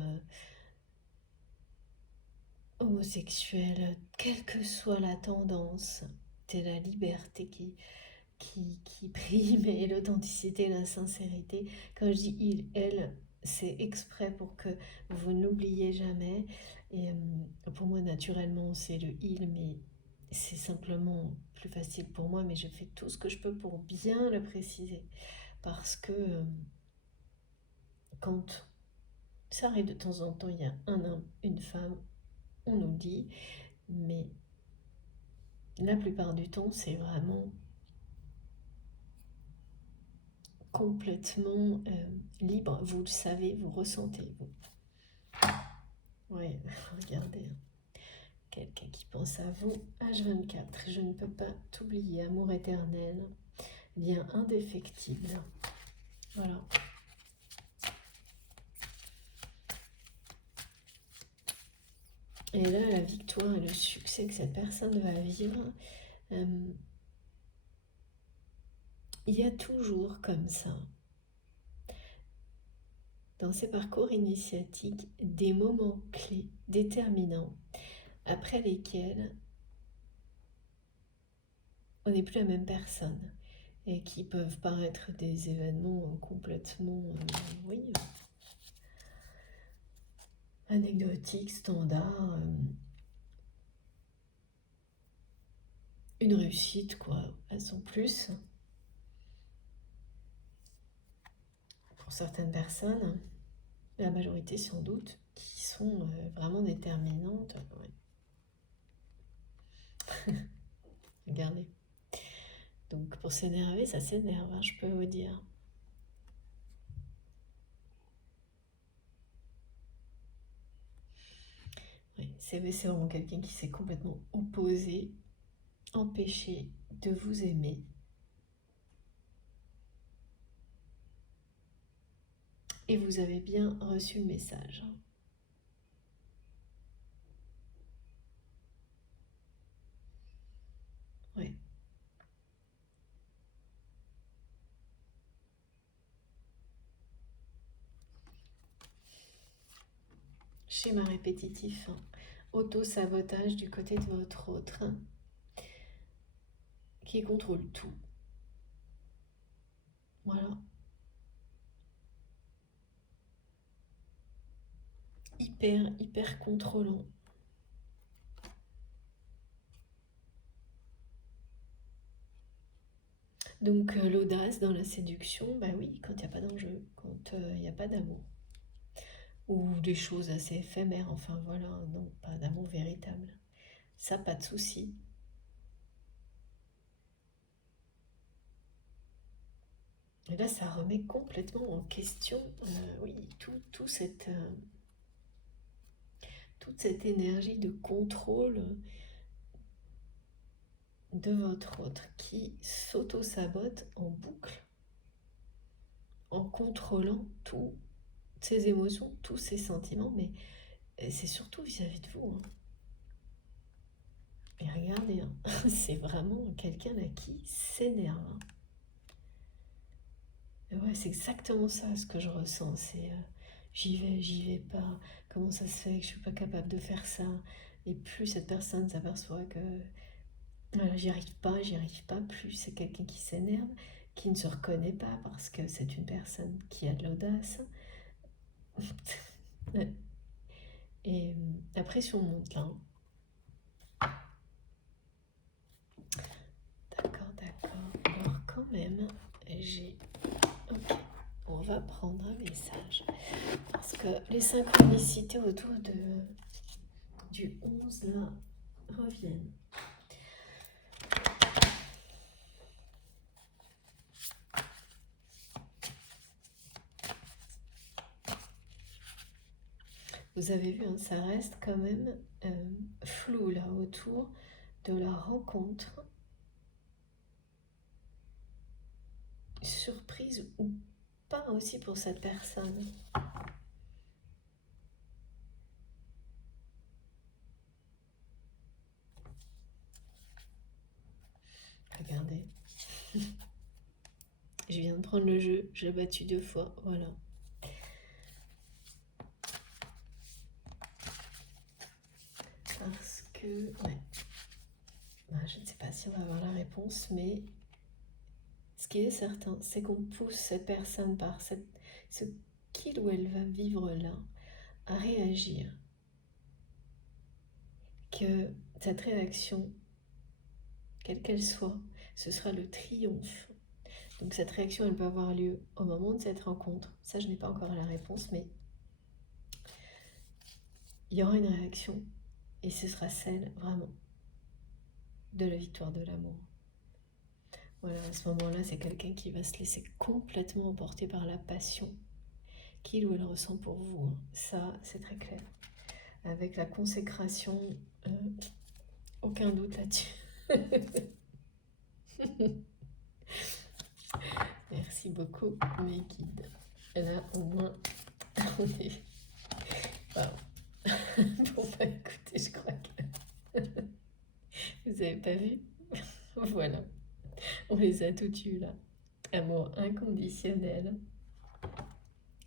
homosexuel, quelle que soit la tendance, c'est la liberté qui prime et l'authenticité, la sincérité. Quand je dis il, elle, c'est exprès pour que vous n'oubliez jamais. Et pour moi, naturellement, c'est le il, mais c'est simplement plus facile pour moi, mais je fais tout ce que je peux pour bien le préciser. Parce que quand ça arrive de temps en temps, il y a un homme, une femme, on nous le dit, mais la plupart du temps, c'est vraiment complètement libre. Vous le savez, vous ressentez. Vous. Oui, regardez. Quelqu'un qui pense à vous, H24. Je ne peux pas t'oublier, amour éternel, lien indéfectible. Voilà. Et là, la victoire et le succès que cette personne va vivre, il y a toujours comme ça, dans ces parcours initiatiques, des moments clés, déterminants, après lesquels on n'est plus la même personne et qui peuvent paraître des événements complètement, oui, anecdotiques, standards, une réussite, quoi, elles sont plus. Pour certaines personnes, la majorité sans doute, qui sont vraiment déterminantes. Ouais. Regardez. Donc pour s'énerver, ça s'énerve, hein, je peux vous dire. Oui, c'est vraiment quelqu'un qui s'est complètement opposé, empêché de vous aimer. Et vous avez bien reçu le message. Ouais. Schéma répétitif, hein. Auto-sabotage du côté de votre autre, hein, qui contrôle tout. Voilà. Hyper contrôlant. Donc l'audace dans la séduction, bah oui, quand il n'y a pas d'enjeu, quand il n'y a pas d'amour. Ou des choses assez éphémères, enfin voilà, non, pas d'amour véritable. Ça, pas de souci. Et là, ça remet complètement en question, oui, toute cette énergie de contrôle de votre autre qui s'auto-sabote en boucle, en contrôlant toutes ses émotions, tous ses sentiments, mais c'est surtout vis-à-vis de vous, hein. Et regardez, hein, c'est vraiment quelqu'un là qui s'énerve, hein. Ouais, c'est exactement ça ce que je ressens. C'est j'y vais pas. Comment ça se fait que je suis pas capable de faire ça? Et plus cette personne s'aperçoit que voilà, j'y arrive pas, plus c'est quelqu'un qui s'énerve, qui ne se reconnaît pas parce que c'est une personne qui a de l'audace. Et la pression monte là, hein. D'accord. Alors quand même, j'ai... Ok, on va prendre un message. Parce que les synchronicités autour du 11 là reviennent. Vous avez vu, hein, ça reste quand même flou là autour de la rencontre, surprise ou pas aussi pour cette personne. Regardez. Je viens de prendre le jeu, je l'ai battu 2 fois, voilà. Parce que, ouais, je ne sais pas si on va avoir la réponse, mais ce qui est certain, c'est qu'on pousse cette personne par ce qu'il ou elle va vivre là à réagir. Que cette réaction, quelle qu'elle soit, ce sera le triomphe. Donc cette réaction, elle peut avoir lieu au moment de cette rencontre. Ça, je n'ai pas encore la réponse, mais il y aura une réaction et ce sera celle vraiment de la victoire de l'amour. Voilà, à ce moment-là, c'est quelqu'un qui va se laisser complètement emporter par la passion qu'il ou elle ressent pour vous, hein. Ça, c'est très clair. avec la consécration, aucun doute là-dessus. Merci beaucoup mes guides. Et là au moins on est... Wow. Bon bah écoutez, je crois que vous avez pas vu. Voilà, on les a tous eus là. Amour inconditionnel,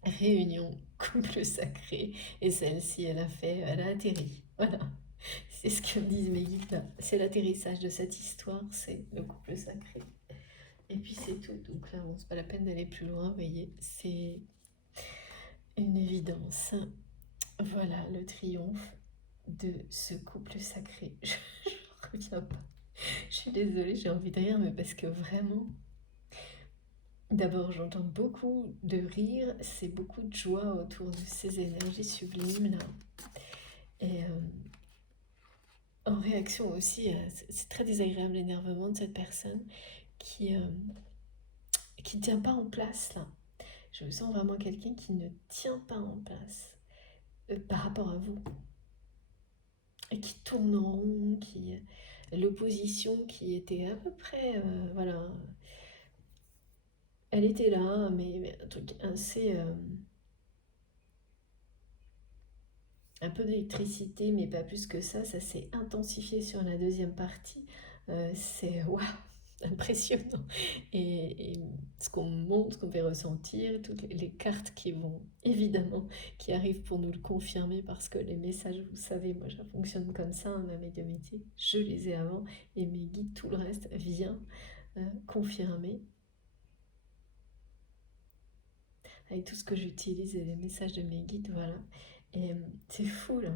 réunion, couple sacré, et celle-ci elle a atterri. Voilà, c'est ce que me disent mes guides là. C'est l'atterrissage de cette histoire, c'est le couple sacré. Et puis c'est tout. Donc là, bon, c'est pas la peine d'aller plus loin, vous voyez, c'est une évidence. Voilà le triomphe de ce couple sacré. Je reviens pas. Je suis désolée, j'ai envie de rire, mais parce que vraiment, d'abord, j'entends beaucoup de rire, c'est beaucoup de joie autour de ces énergies sublimes là. Et en réaction aussi, c'est très désagréable l'énervement de cette personne qui ne tient pas en place là. Je sens vraiment quelqu'un qui ne tient pas en place par rapport à vous. Et qui tourne en rond, l'opposition qui était à peu près, voilà, elle était là, mais un truc assez, un peu d'électricité, mais pas plus que ça s'est intensifié sur la deuxième partie, c'est waouh, impressionnant. Et ce qu'on montre, ce qu'on fait ressentir, toutes les cartes qui vont évidemment, qui arrivent pour nous le confirmer, parce que les messages, vous savez, moi ça fonctionne comme ça, ma médiumnité, je les ai avant, et mes guides, tout le reste vient confirmer avec tout ce que j'utilise et les messages de mes guides, voilà. Et c'est fou là.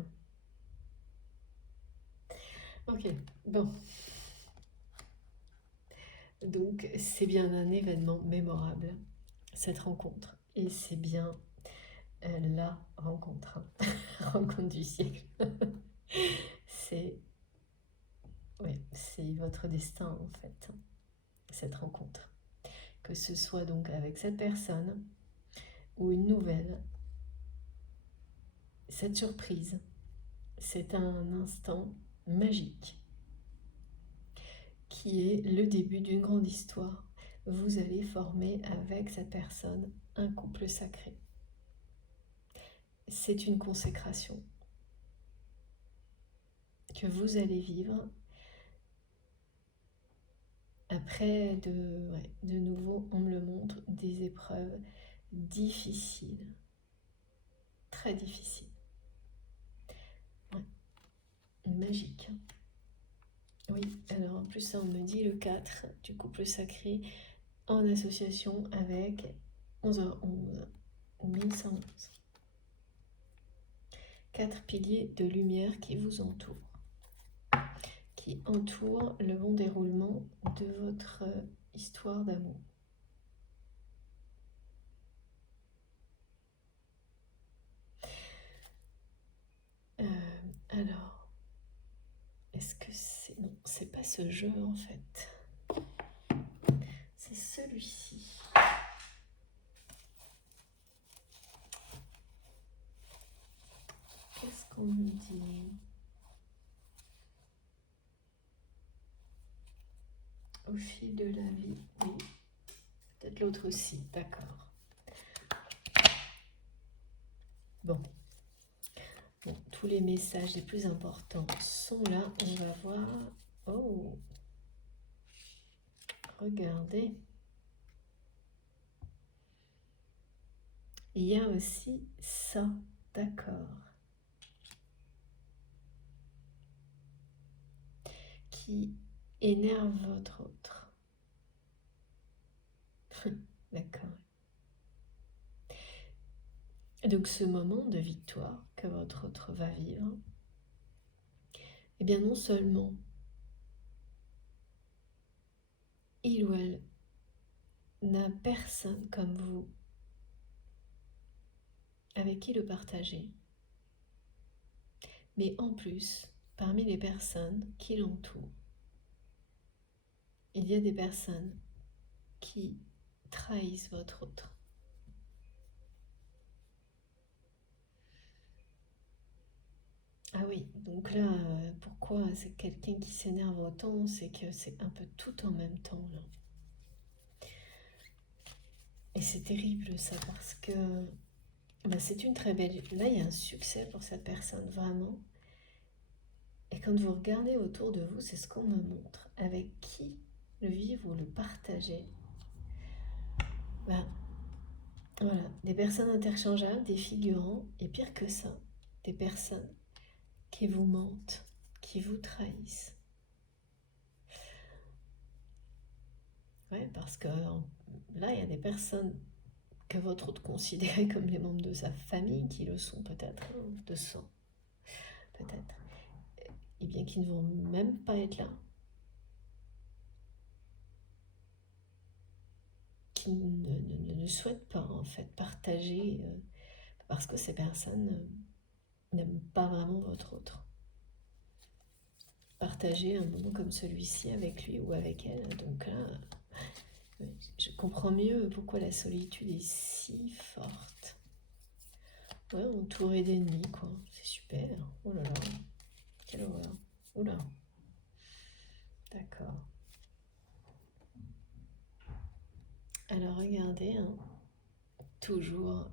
Ok, bon. Donc c'est bien un événement mémorable, cette rencontre. Et c'est bien la rencontre, rencontre du siècle. c'est ouais, c'est votre destin en fait, cette rencontre. Que ce soit donc avec cette personne ou une nouvelle, cette surprise, c'est un instant magique qui est le début d'une grande histoire. Vous allez former avec cette personne un couple sacré. C'est une consécration que vous allez vivre après de nouveau, on me le montre, des épreuves difficiles, très difficiles. Ouais. Magique. Oui, alors en plus ça on me dit le 4 du couple sacré en association avec 11h11 ou 1111. 4 piliers de lumière qui vous entourent, qui entourent le bon déroulement de votre histoire d'amour. Alors, est-ce que c'est... Non, c'est pas ce jeu en fait. C'est celui-ci. Qu'est-ce qu'on me dit? Au fil de la vie, oui. Peut-être l'autre aussi, d'accord. Bon. Bon, tous les messages les plus importants sont là. On va voir. Oh, regardez. Il y a aussi ça, d'accord. Qui énerve votre autre. D'accord. Donc ce moment de victoire que votre autre va vivre, eh bien non seulement il ou elle n'a personne comme vous avec qui le partager, mais en plus, parmi les personnes qui l'entourent, il y a des personnes qui trahissent votre autre. Ah oui, donc là, pourquoi c'est quelqu'un qui s'énerve autant, c'est que c'est un peu tout en même temps, là. Et c'est terrible ça, parce que bah, c'est une très belle... Là, il y a un succès pour cette personne, vraiment. Et quand vous regardez autour de vous, c'est ce qu'on me montre. Avec qui le vivre ou le partager. Ben, voilà, des personnes interchangeables, des figurants, et pire que ça, des personnes qui vous mentent, qui vous trahissent. Ouais, parce que là, il y a des personnes que votre autre considérait comme les membres de sa famille, qui le sont peut-être, hein, de sang, peut-être, et bien qui ne vont même pas être là, qui ne souhaitent pas en fait partager, parce que ces personnes n'aiment pas vraiment votre autre. Partager un moment comme celui-ci avec lui ou avec elle, donc là, je comprends mieux pourquoi la solitude est si forte. Ouais, entouré d'ennemis, quoi. C'est super. Oh là là, quelle horreur. Oula, d'accord. Alors regardez, hein, toujours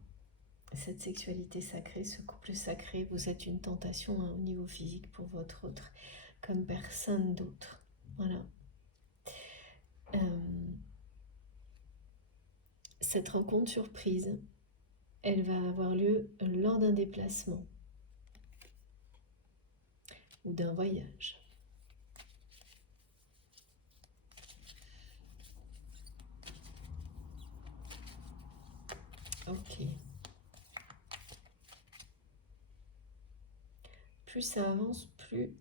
cette sexualité sacrée, ce couple sacré, vous êtes une tentation hein, au niveau physique pour votre autre, comme personne d'autre. Voilà. Euh, cette rencontre surprise, elle va avoir lieu lors d'un déplacement ou d'un voyage. Ok. Plus ça avance, plus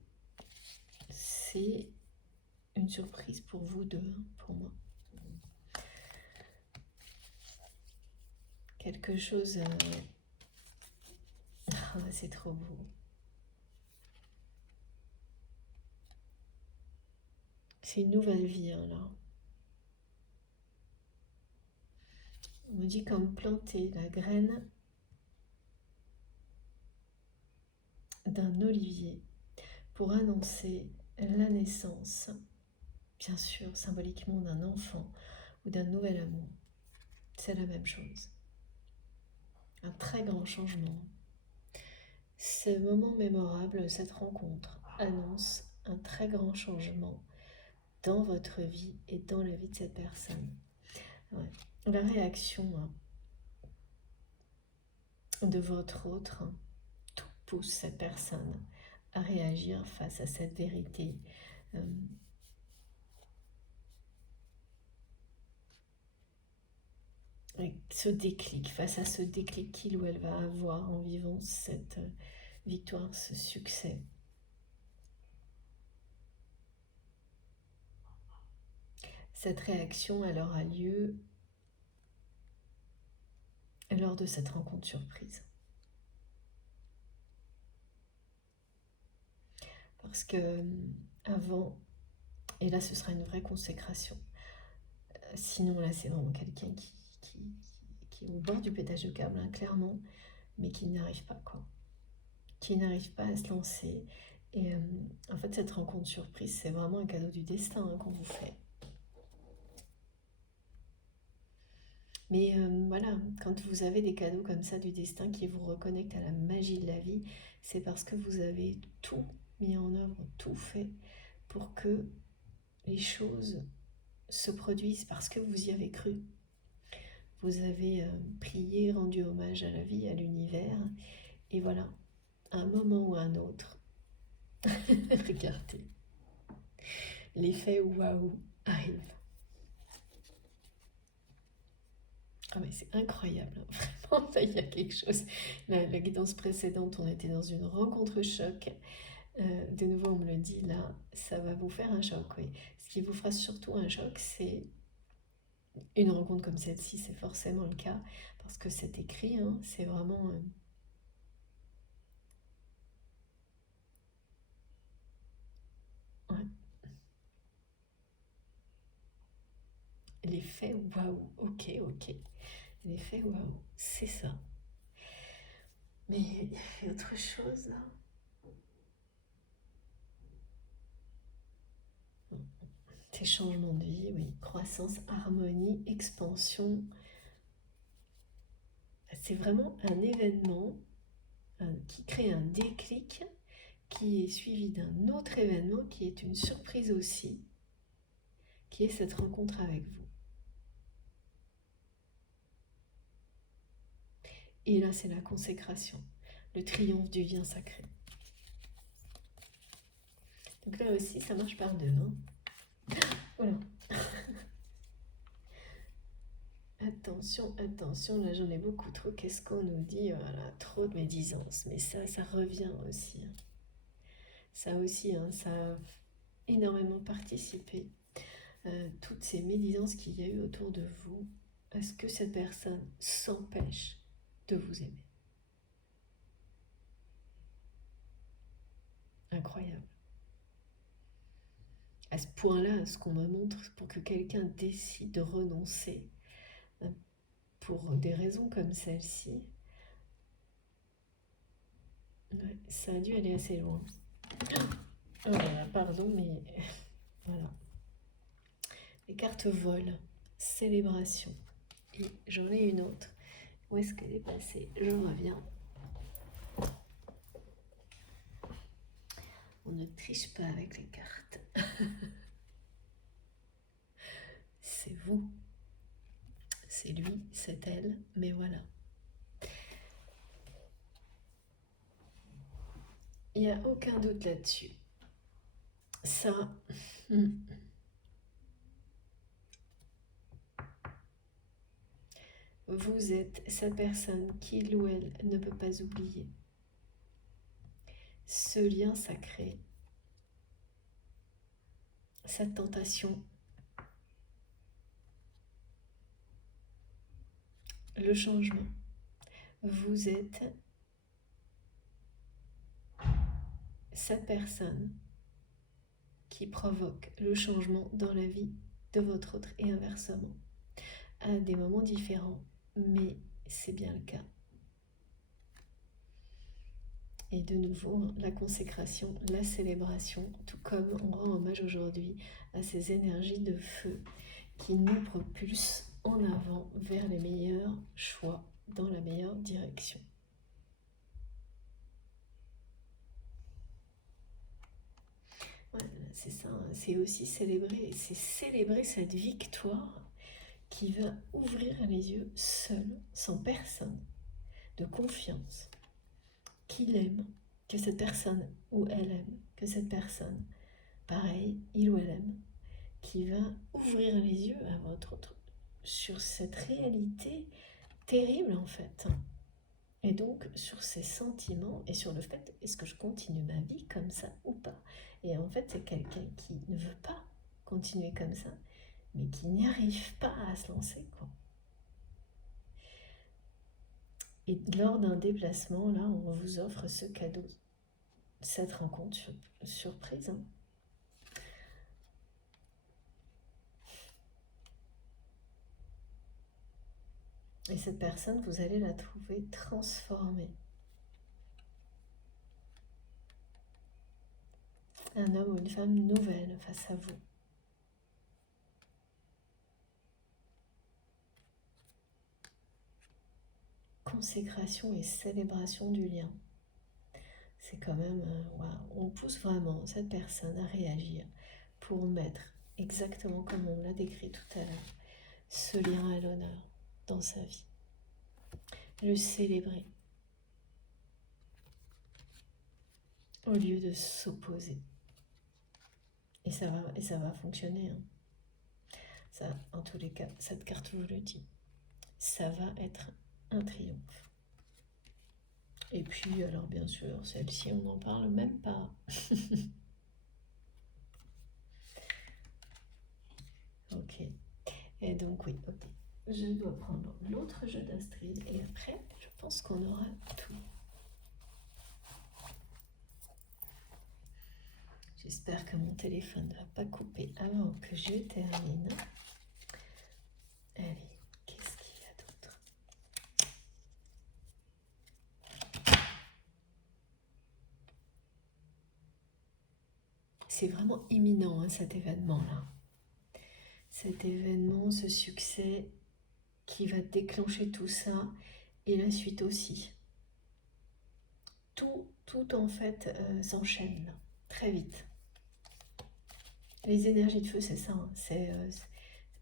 c'est une surprise pour vous deux, hein, pour moi. Quelque chose... Oh, c'est trop beau. C'est une nouvelle vie, hein, là. On me dit comme planter la graine d'un olivier pour annoncer la naissance, bien sûr, symboliquement d'un enfant ou d'un nouvel amour. C'est la même chose. Un très grand changement. Ce moment mémorable, cette rencontre, annonce un très grand changement dans votre vie et dans la vie de cette personne. Ouais. La réaction de votre autre, tout pousse cette personne à réagir face à cette vérité. Ce déclic, face à ce déclic qu'il ou elle va avoir en vivant cette victoire, ce succès. Cette réaction, elle aura lieu lors de cette rencontre surprise. Parce que avant, et là ce sera une vraie consécration, sinon là c'est vraiment quelqu'un qui est au bord du pétage de câble, hein, clairement, mais qui n'arrive pas, quoi. Qui n'arrive pas à se lancer. Et en fait, cette rencontre surprise, c'est vraiment un cadeau du destin hein, qu'on vous fait. Mais voilà, quand vous avez des cadeaux comme ça du destin qui vous reconnectent à la magie de la vie, c'est parce que vous avez tout mis en œuvre, tout fait pour que les choses se produisent parce que vous y avez cru. Vous avez prié, rendu hommage à la vie, à l'univers, et voilà, à un moment ou à un autre, regardez, l'effet waouh arrive. Ah mais c'est incroyable, hein. Vraiment, là, il y a quelque chose. La guidance précédente, on était dans une rencontre choc. De nouveau, on me le dit, là, ça va vous faire un choc, oui. Ce qui vous fera surtout un choc, c'est une rencontre comme celle-ci, c'est forcément le cas, parce que c'est écrit, hein, c'est vraiment... ouais. L'effet waouh, ok, ok. L'effet waouh, c'est ça. Mais il y a autre chose là. Tes changements de vie, oui. Croissance, harmonie, expansion. C'est vraiment un événement qui crée un déclic qui est suivi d'un autre événement qui est une surprise aussi, qui est cette rencontre avec vous. Et là, c'est la consécration, le triomphe du lien sacré. Donc là aussi, ça marche par deux. Voilà. Attention, attention, là j'en ai beaucoup trop. Qu'est-ce qu'on nous dit? Voilà, trop de médisance. Mais ça revient aussi. Ça aussi, ça a énormément participé. Toutes ces médisances qu'il y a eu autour de vous, à ce que cette personne s'empêche de vous aimer. Incroyable. À ce point-là, ce qu'on me montre, pour que quelqu'un décide de renoncer pour des raisons comme celle-ci, ouais, ça a dû aller assez loin. Oh là là, pardon, mais voilà. Les cartes volent, célébration. Et j'en ai une autre. Où est-ce qu'elle est passée? Je reviens. On ne triche pas avec les cartes. C'est vous. C'est lui, c'est elle, mais voilà. Il n'y a aucun doute là-dessus. Ça, vous êtes cette personne qu'il ou elle ne peut pas oublier. Ce lien sacré, cette tentation, le changement. Vous êtes cette personne qui provoque le changement dans la vie de votre autre et inversement, à des moments différents, mais c'est bien le cas. Et de nouveau, la consécration, la célébration, tout comme on rend hommage aujourd'hui à ces énergies de feu qui nous propulsent en avant vers les meilleurs choix, dans la meilleure direction. Voilà, c'est ça, c'est aussi célébrer, c'est célébrer cette victoire qui va ouvrir les yeux seul, sans personne, de confiance, qu'il aime, que cette personne ou elle aime, que cette personne, pareil, il ou elle aime, qui va ouvrir les yeux à votre autre sur cette réalité terrible en fait. Et donc sur ces sentiments et sur le fait, est-ce que je continue ma vie comme ça ou pas? Et en fait, c'est quelqu'un qui ne veut pas continuer comme ça, mais qui n'y arrive pas à se lancer, quoi. Et lors d'un déplacement, là, on vous offre ce cadeau, cette rencontre surprise. Et cette personne, vous allez la trouver transformée. Un homme ou une femme nouvelle face à vous. Consécration et célébration du lien. C'est quand même, on pousse vraiment cette personne à réagir pour mettre exactement comme on l'a décrit tout à l'heure, ce lien à l'honneur dans sa vie. Le célébrer au lieu de s'opposer. Et ça va fonctionner. Ça, en tous les cas, cette carte vous le dit. Ça va être un triomphe. Et puis, alors bien sûr, celle-ci, on n'en parle même pas. Ok. Et donc, oui, ok. Je dois prendre l'autre jeu d'Astrid et après, je pense qu'on aura tout. J'espère que mon téléphone ne va pas couper avant que je termine. Allez, qu'est-ce qu'il y a d'autre? C'est vraiment imminent, cet événement-là. cet événement, ce succès qui va déclencher tout ça et la suite aussi. Tout en fait s'enchaîne là, très vite. Les énergies de feu, c'est ça, hein,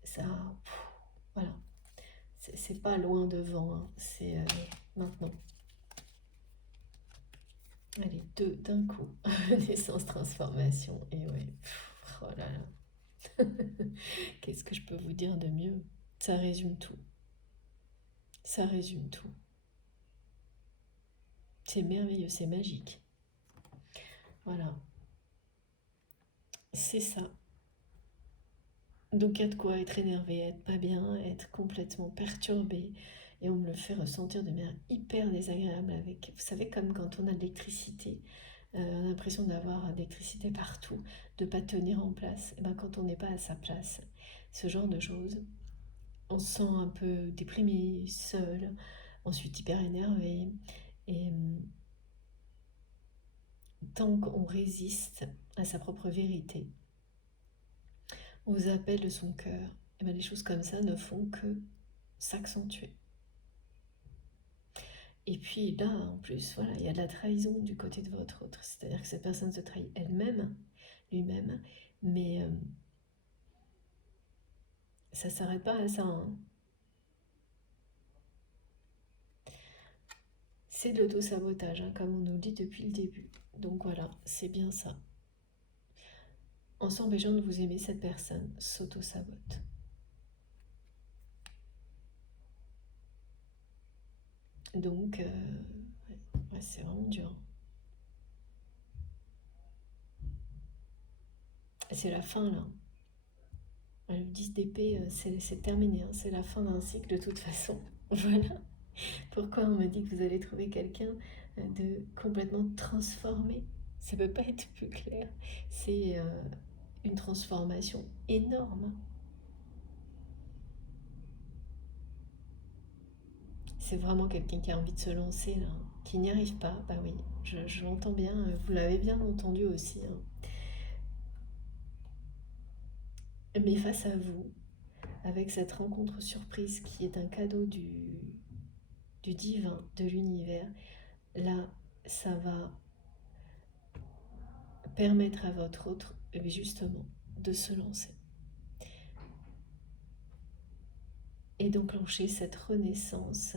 ça, voilà, c'est pas loin devant, hein, c'est maintenant. Allez, deux d'un coup, naissance, transformation, et ouais, oh là là, qu'est-ce que je peux vous dire de mieux? Ça résume tout, ça résume tout. C'est merveilleux, c'est magique. Voilà, c'est ça. Donc il y a de quoi être énervé, être pas bien, être complètement perturbé. Et on me le fait ressentir de manière hyper désagréable avec, vous savez, comme quand on a de l'électricité, on a l'impression d'avoir de l'électricité partout, de pas tenir en place. Et ben quand on n'est pas à sa place, ce genre de choses, on se sent un peu déprimé, seul, ensuite hyper énervé. Et tant qu'on résiste à sa propre vérité, aux appels de son cœur, et ben les choses comme ça ne font que s'accentuer. Et puis là, en plus, voilà, il y a de la trahison du côté de votre autre. C'est-à-dire que cette personne se trahit elle-même, lui-même, mais ça ne s'arrête pas à ça, hein. C'est de l'auto-sabotage, hein, comme on nous le dit depuis le début. Donc voilà, c'est bien ça. En s'empêchant de vous aimer, cette personne s'auto-sabote. Donc, ouais, c'est vraiment dur. C'est la fin, là. Le 10 d'épée, c'est terminé, hein. C'est la fin d'un cycle de toute façon. Voilà. Pourquoi on me dit que vous allez trouver quelqu'un de complètement transformé? Ça ne peut pas être plus clair. C'est une transformation énorme. C'est vraiment quelqu'un qui a envie de se lancer, là, qui n'y arrive pas. Bah oui, je l'entends bien, vous l'avez bien entendu aussi, hein. Mais face à vous, avec cette rencontre surprise qui est un cadeau du divin, de l'univers, là, ça va permettre à votre autre, justement, de se lancer et d'enclencher cette renaissance.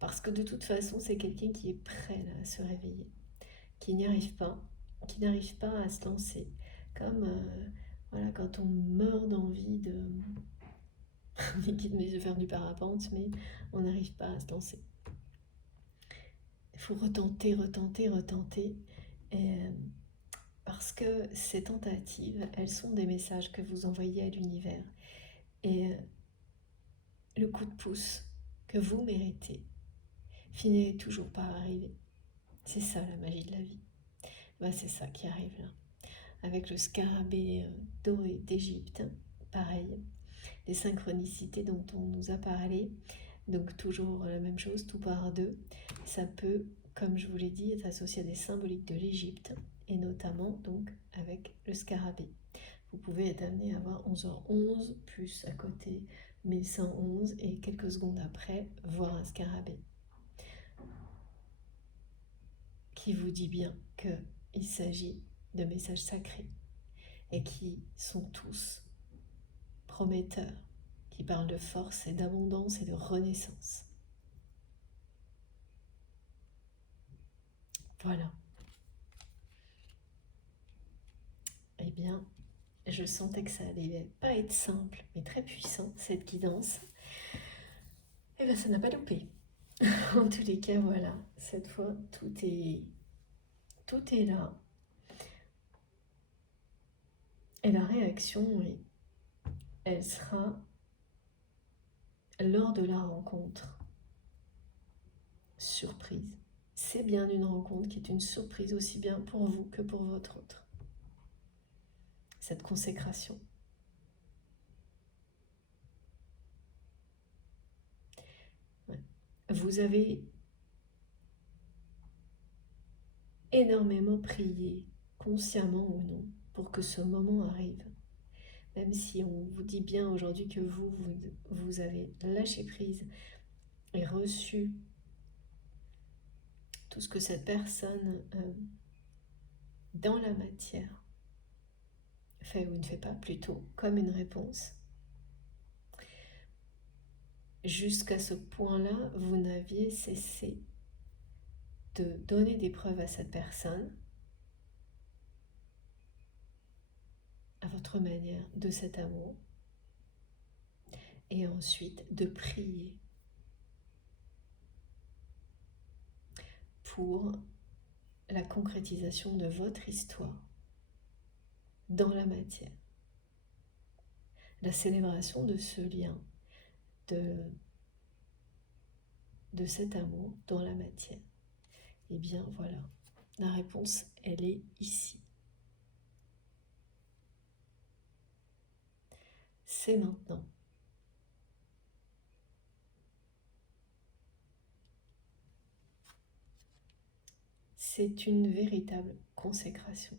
Parce que de toute façon, c'est quelqu'un qui est prêt là, à se réveiller, qui n'y arrive pas, qui n'arrive pas à se lancer. Comme voilà, quand on meurt d'envie de de faire du parapente, mais on n'arrive pas à se lancer. Il faut retenter, retenter, retenter. Et, parce que ces tentatives, elles sont des messages que vous envoyez à l'univers. Et le coup de pouce que vous méritez finit toujours par arriver. C'est ça la magie de la vie. Bah, c'est ça qui arrive là. Avec le scarabée doré d'Égypte, pareil. Les synchronicités dont on nous a parlé, donc toujours la même chose, tout par deux. Ça peut, comme je vous l'ai dit, être associé à des symboliques de l'Égypte, et notamment donc avec le scarabée. Vous pouvez être amené à avoir 11h11, plus à côté 1111, et quelques secondes après, voir un scarabée qui vous dit bien qu'il s'agit de messages sacrés et qui sont tous prometteurs, qui parlent de force et d'abondance et de renaissance. Voilà. Eh bien, je sentais que ça allait pas être simple, mais très puissant, cette guidance. Eh bien, ça n'a pas loupé. En tous les cas, voilà. Cette fois, tout est là. Et la réaction, oui, elle sera lors de la rencontre. Surprise. C'est bien une rencontre qui est une surprise aussi bien pour vous que pour votre autre. Cette consécration. Ouais. Vous avez énormément prié, consciemment ou non, pour que ce moment arrive. même si on vous dit bien aujourd'hui que vous avez lâché prise et reçu tout ce que cette personne dans la matière fait ou ne fait pas, plutôt comme une réponse. Jusqu'à ce point-là, vous n'aviez cessé de donner des preuves à cette personne, à votre manière, de cet amour, et ensuite de prier pour la concrétisation de votre histoire dans la matière, la célébration de ce lien, de cet amour dans la matière. Eh bien voilà, la réponse, elle est ici. C'est maintenant. C'est une véritable consécration.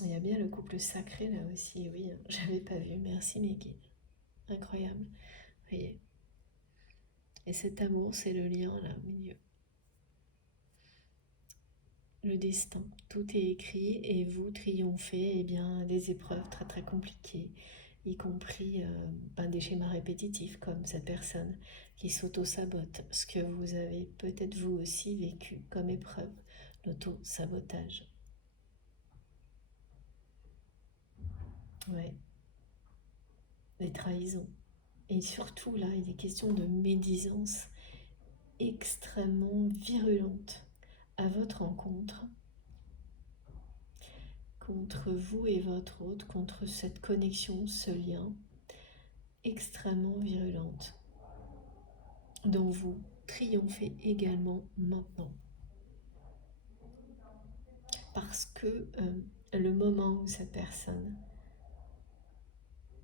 Il y a bien le couple sacré là aussi, oui, j'avais pas vu, merci mes guides. Incroyable, vous voyez. Et cet amour, c'est le lien là au milieu. Le destin, tout est écrit et vous triomphez des épreuves très très compliquées, y compris des schémas répétitifs comme cette personne qui s'auto-sabote, ce que vous avez peut-être vous aussi vécu comme épreuve, l'auto-sabotage. Ouais, les trahisons. Et surtout là, il est question de médisance extrêmement virulente à votre encontre, contre vous et votre autre, contre cette connexion, ce lien extrêmement virulente, dont vous triomphez également maintenant. Parce que le moment où cette personne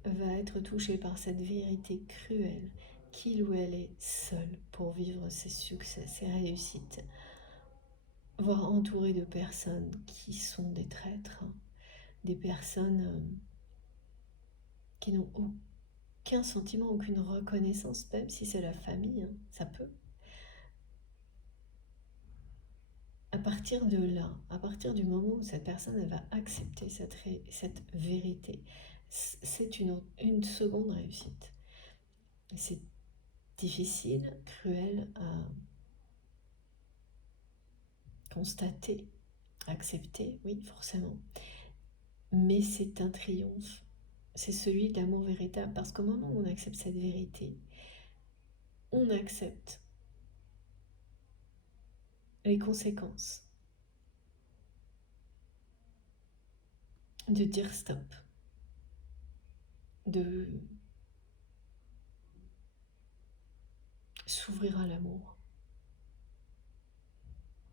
va être touchée par cette vérité cruelle, qu'il ou elle est seul pour vivre ses succès, ses réussites, voire entouré de personnes qui sont des traîtres, des personnes qui n'ont aucun sentiment, aucune reconnaissance, même si c'est la famille, ça peut. À partir de là, à partir du moment où cette personne elle va accepter cette vérité, c'est une seconde réussite. C'est difficile, cruel à constater, accepter, oui, forcément. Mais c'est un triomphe. C'est celui de l'amour véritable. Parce qu'au moment où on accepte cette vérité, on accepte les conséquences de dire stop, de s'ouvrir à l'amour,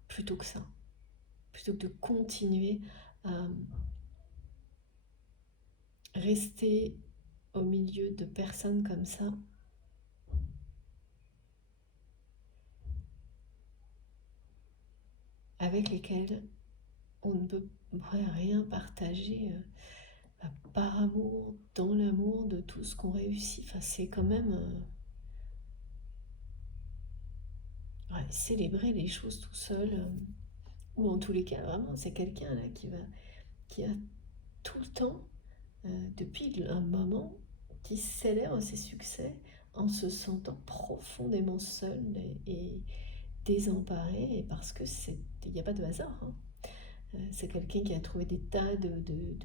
plutôt que ça, plutôt que de continuer à rester au milieu de personnes comme ça, avec lesquelles on ne peut rien partager par amour, dans l'amour de tout ce qu'on réussit. Enfin, c'est quand même célébrer les choses tout seul, ou en tous les cas, vraiment, c'est quelqu'un là qui a tout le temps, depuis un moment, qui célèbre ses succès en se sentant profondément seul et désemparé, et parce que il n'y a pas de hasard. C'est quelqu'un qui a trouvé des tas de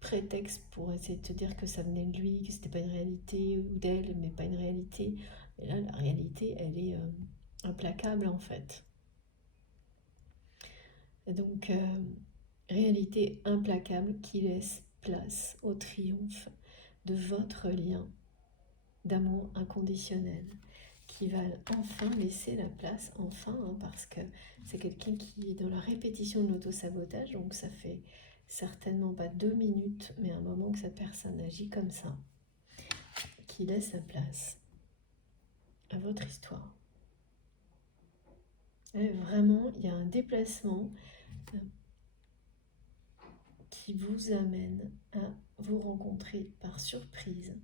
prétextes pour essayer de te dire que ça venait de lui, que c'était pas une réalité, ou d'elle, mais pas une réalité. Et là, la réalité, elle est implacable en fait. Et donc, réalité implacable qui laisse place au triomphe de votre lien d'amour inconditionnel, qui va enfin laisser la place, parce que c'est quelqu'un qui est dans la répétition de l'auto-sabotage, donc ça fait certainement pas 2 minutes, mais un moment que cette personne agit comme ça, qui laisse la place à votre histoire, Ouais, vraiment, il y a un déplacement euh, qui vous amène à vous rencontrer par surprise.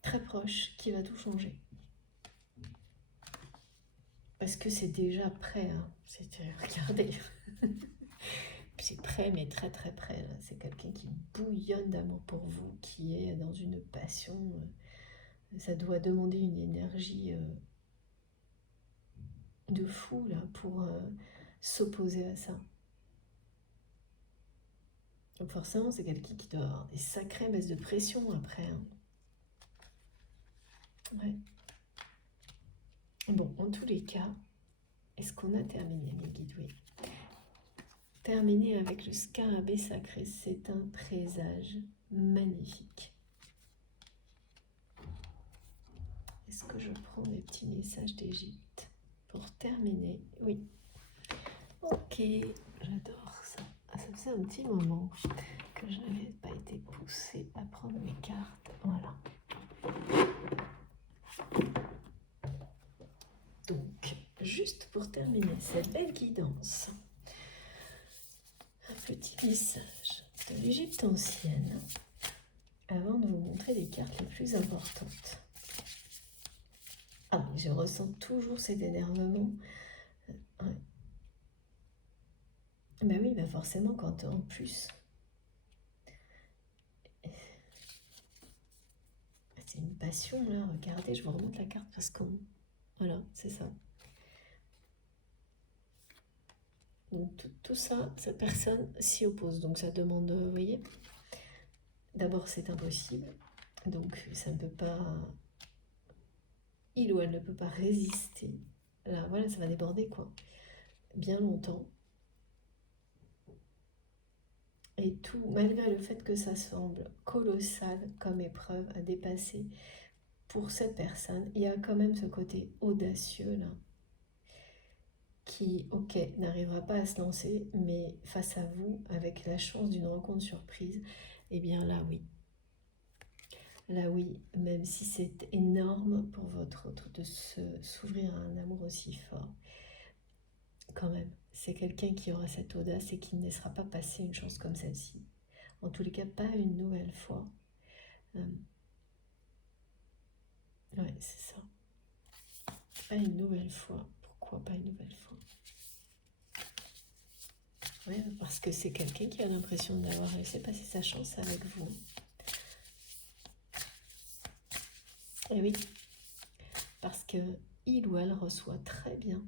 Très proche, qui va tout changer. Parce que c'est déjà prêt, hein. Regardez, c'est prêt, mais très très prêt. Là. C'est quelqu'un qui bouillonne d'amour pour vous, qui est dans une passion. Ça doit demander une énergie de fou là pour s'opposer à ça. Donc forcément, c'est quelqu'un qui doit avoir des sacrées baisses de pression après. Hein. Ouais. Bon, en tous les cas, est-ce qu'on a terminé les guides? Oui. Terminé avec le scarabée sacré, c'est un présage magnifique. Est-ce que je prends mes petits messages d'Égypte pour terminer? Oui. Ok, j'adore ça. Ah, ça faisait un petit moment que je n'avais pas été poussée à prendre mes cartes. Voilà. Donc, juste pour terminer cette belle guidance, un petit message de l'Égypte ancienne avant de vous montrer les cartes les plus importantes. Ah, mais je ressens toujours cet énervement. Ouais. Ben oui, ben forcément, quand en plus, c'est une passion là. Regardez, je vous remonte la carte parce qu'on. Voilà, c'est ça. Donc tout ça, cette personne s'y oppose. Donc ça demande, vous voyez, d'abord c'est impossible. Donc ça ne peut pas. Il ou elle ne peut pas résister. Là, voilà, ça va déborder quoi. Bien longtemps. Et tout, malgré le fait que ça semble colossal comme épreuve à dépasser, pour cette personne, il y a quand même ce côté audacieux là, qui, ok, n'arrivera pas à se lancer, mais face à vous, avec la chance d'une rencontre surprise, eh bien là oui. Là oui, même si c'est énorme pour votre autre de s'ouvrir à un amour aussi fort, quand même, c'est quelqu'un qui aura cette audace et qui ne laissera pas passer une chance comme celle-ci. En tous les cas, pas une nouvelle fois. Euh, ouais, c'est ça. Pas une nouvelle fois. Pourquoi pas une nouvelle fois? Ouais, parce que c'est quelqu'un qui a l'impression d'avoir laissé passer sa chance avec vous. Et oui, parce que il ou elle reçoit très bien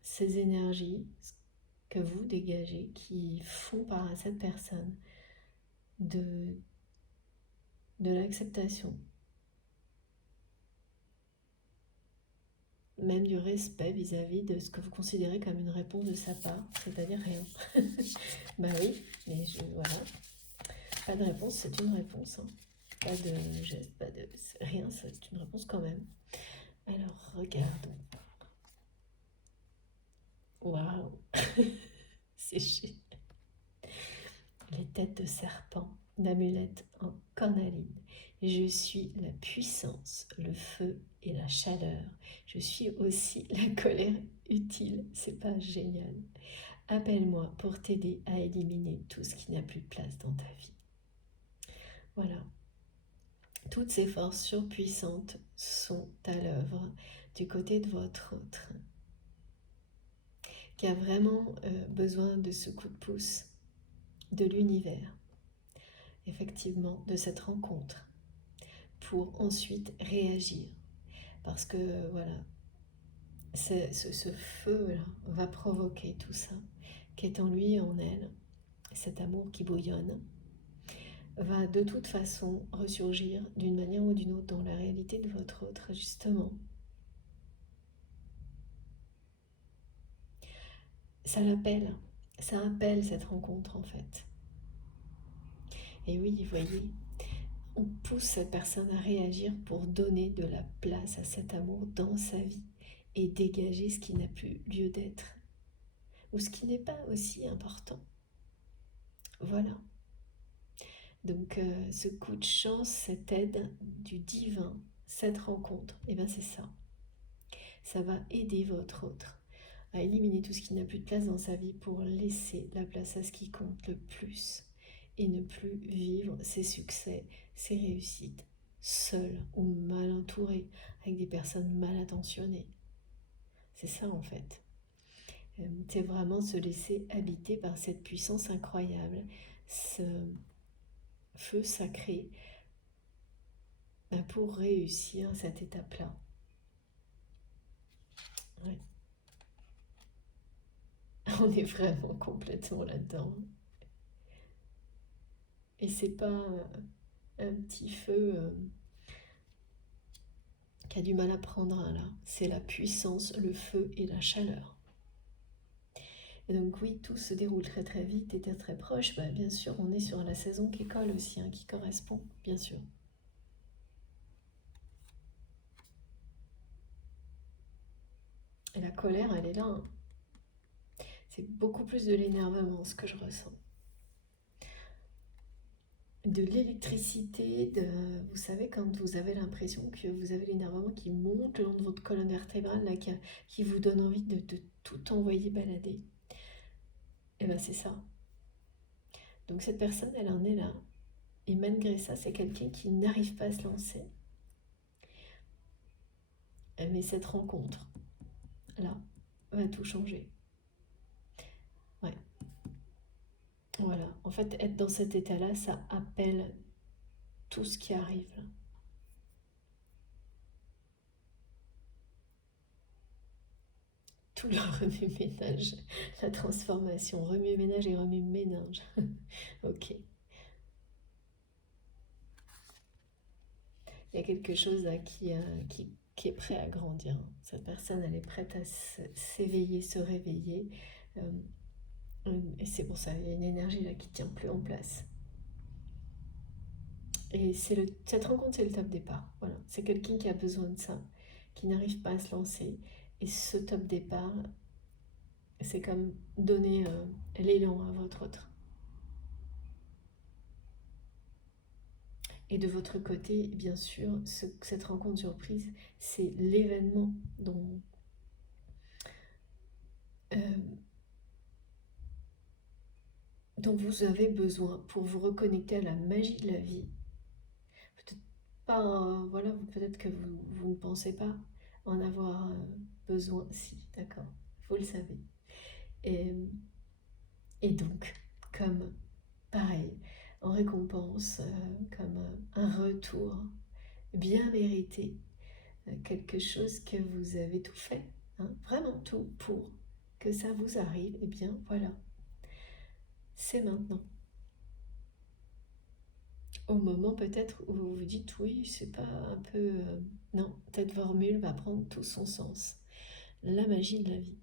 ces énergies que vous dégagez qui font part à cette personne de l'acceptation, même du respect vis-à-vis de ce que vous considérez comme une réponse de sa part, c'est-à-dire rien. Bah oui, mais voilà, pas de réponse, c'est une réponse. Hein. Pas de geste, pas de rien, c'est une réponse quand même. Alors, regardons. Waouh, c'est chiant. Les têtes de serpent, d'amulette en cornaline. Je suis la puissance, le feu et la chaleur. Je suis aussi la colère utile. C'est pas génial. Appelle-moi pour t'aider à éliminer tout ce qui n'a plus de place dans ta vie. Voilà. Toutes ces forces surpuissantes sont à l'œuvre du côté de votre autre, qui a vraiment besoin de ce coup de pouce de l'univers, effectivement, de cette rencontre, pour ensuite réagir. Parce que, voilà, ce feu-là va provoquer tout ça, qui est en lui et en elle, cet amour qui bouillonne, va de toute façon ressurgir d'une manière ou d'une autre dans la réalité de votre autre, justement. Ça l'appelle, ça appelle cette rencontre en fait. Et oui, vous voyez, on pousse cette personne à réagir pour donner de la place à cet amour dans sa vie et dégager ce qui n'a plus lieu d'être ou ce qui n'est pas aussi important. Voilà. Donc ce coup de chance, cette aide du divin, cette rencontre, et bien c'est ça. Ça va aider votre autre à éliminer tout ce qui n'a plus de place dans sa vie pour laisser la place à ce qui compte le plus et ne plus vivre ses succès, ses réussites, seul ou mal entouré, avec des personnes mal intentionnées. C'est ça en fait. C'est vraiment se laisser habiter par cette puissance incroyable, ce feu sacré pour réussir cette étape-là. Ouais. On est vraiment complètement là-dedans. Et c'est pas un petit feu qui a du mal à prendre un là. C'est la puissance, le feu et la chaleur. Et donc oui, tout se déroule très très vite et très proche. Bah, bien sûr, on est sur la saison qui colle aussi, hein, qui correspond, bien sûr. Et la colère, elle est là. Hein. C'est beaucoup plus de l'énervement, ce que je ressens. De l'électricité, vous savez, quand vous avez l'impression que vous avez l'énervement qui monte le long de votre colonne vertébrale, là, qui vous donne envie de tout envoyer balader. Et bien c'est ça. Donc cette personne, elle en est là. Et malgré ça, c'est quelqu'un qui n'arrive pas à se lancer. Mais cette rencontre, là, va tout changer. Ouais. Voilà. En fait, être dans cet état-là, ça appelle tout ce qui arrive. Là. Tout le remue-ménage, la transformation, remue-ménage et remue-ménage. Ok. Il y a quelque chose là qui est prêt à grandir. Cette personne, elle est prête à s'éveiller, se réveiller. Et c'est pour ça, il y a une énergie là qui ne tient plus en place. Et cette rencontre, c'est le top départ. Voilà. C'est quelqu'un qui a besoin de ça, qui n'arrive pas à se lancer. Et ce top départ, c'est comme donner l'élan à votre autre. Et de votre côté, bien sûr, cette rencontre surprise, c'est l'événement euh, dont vous avez besoin pour vous reconnecter à la magie de la vie. Peut-être pas, voilà, peut-être que vous ne pensez pas en avoir besoin. Si, d'accord, vous le savez. Et, et donc, comme pareil, en récompense, comme un retour bien mérité, quelque chose que vous avez tout fait, hein, vraiment tout pour que ça vous arrive, et bien voilà, c'est maintenant. Au moment peut-être où vous vous dites oui, c'est pas un peu... non, cette formule va prendre tout son sens. La magie de la vie.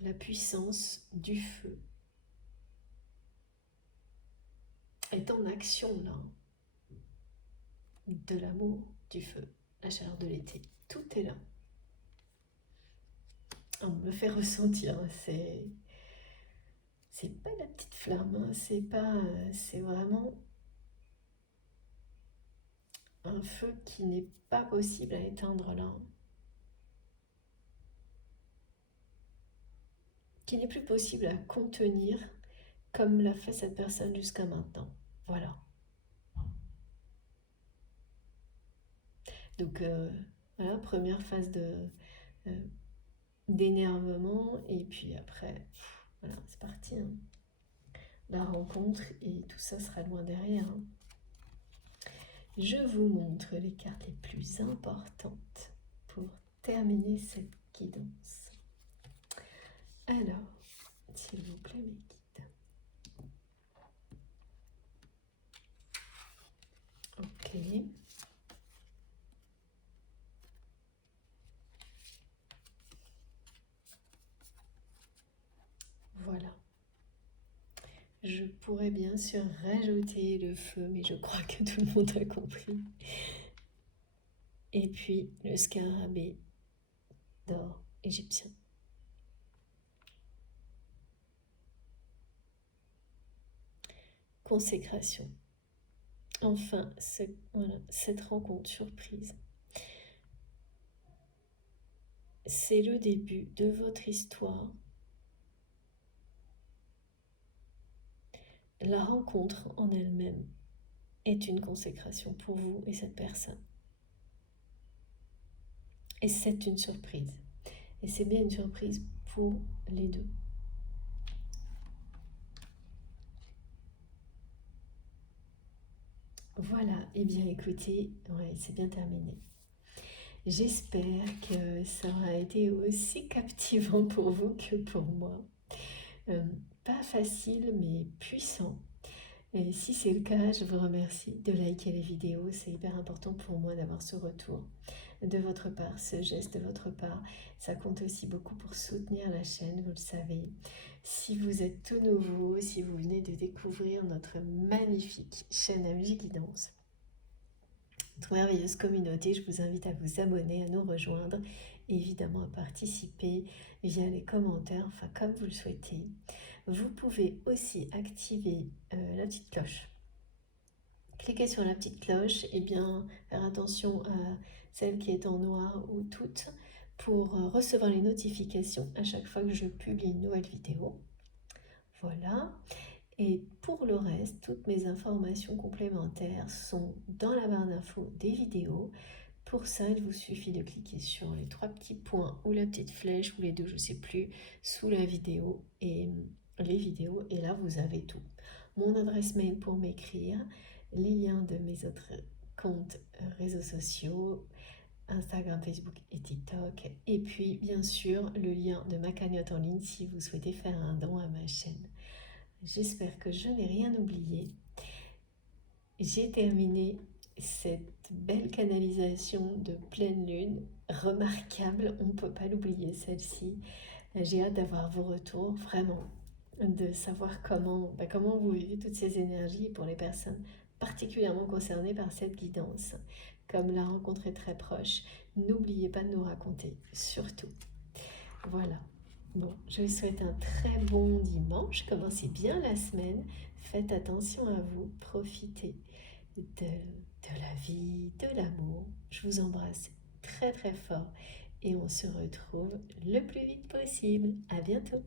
La puissance du feu est en action là. De l'amour, du feu, la chaleur de l'été. Tout est là. On me fait ressentir, c'est pas la petite flamme, hein, c'est pas, c'est vraiment un feu qui n'est pas possible à éteindre là, qui n'est plus possible à contenir comme l'a fait cette personne jusqu'à maintenant. Voilà. Donc voilà, première phase euh, d'énervement et puis après, voilà, c'est parti. Hein. La rencontre et tout ça sera loin derrière. Hein. Je vous montre les cartes les plus importantes pour terminer cette guidance. Alors, s'il vous plaît, mes guides. Ok. Voilà. Je pourrais bien sûr rajouter le feu, mais je crois que tout le monde a compris. Et puis le scarabée d'or égyptien. consécration. Enfin, voilà, cette rencontre surprise. C'est le début de votre histoire. La rencontre en elle-même est une consécration pour vous et cette personne. Et c'est une surprise. Et c'est bien une surprise pour les deux. Voilà, et bien écoutez, ouais, c'est bien terminé. J'espère que ça aura été aussi captivant pour vous que pour moi. Euh, Pas facile, mais puissant. Et si c'est le cas, je vous remercie de liker les vidéos. C'est hyper important pour moi d'avoir ce retour de votre part, ce geste de votre part. Ça compte aussi beaucoup pour soutenir la chaîne, vous le savez. Si vous êtes tout nouveau, si vous venez de découvrir notre magnifique chaîne MJ Guidance, notre merveilleuse communauté, je vous invite à vous abonner, à nous rejoindre et évidemment à participer via les commentaires, enfin comme vous le souhaitez. Vous pouvez aussi activer la petite cloche. Cliquez sur la petite cloche et bien faire attention à celle qui est en noir ou toute pour recevoir les notifications à chaque fois que je publie une nouvelle vidéo. Voilà. Et pour le reste, toutes mes informations complémentaires sont dans la barre d'infos des vidéos. Pour ça, il vous suffit de cliquer sur les trois petits points ou la petite flèche ou les deux, je ne sais plus, sous la vidéo et les vidéos. Et là, vous avez tout. Mon adresse mail pour m'écrire, les liens de mes autres comptes réseaux sociaux, Instagram, Facebook et TikTok. Et puis, bien sûr, le lien de ma cagnotte en ligne si vous souhaitez faire un don à ma chaîne. J'espère que je n'ai rien oublié. J'ai terminé cette belle canalisation de pleine lune, remarquable, on ne peut pas l'oublier celle-ci. J'ai hâte d'avoir vos retours, vraiment, de savoir comment vous vivez toutes ces énergies pour les personnes particulièrement concernées par cette guidance. Comme la rencontre est très proche, n'oubliez pas de nous raconter, surtout. Voilà. Bon, je vous souhaite un très bon dimanche. Commencez bien la semaine. Faites attention à vous. Profitez de la vie, de l'amour. Je vous embrasse très très fort et on se retrouve le plus vite possible. À bientôt.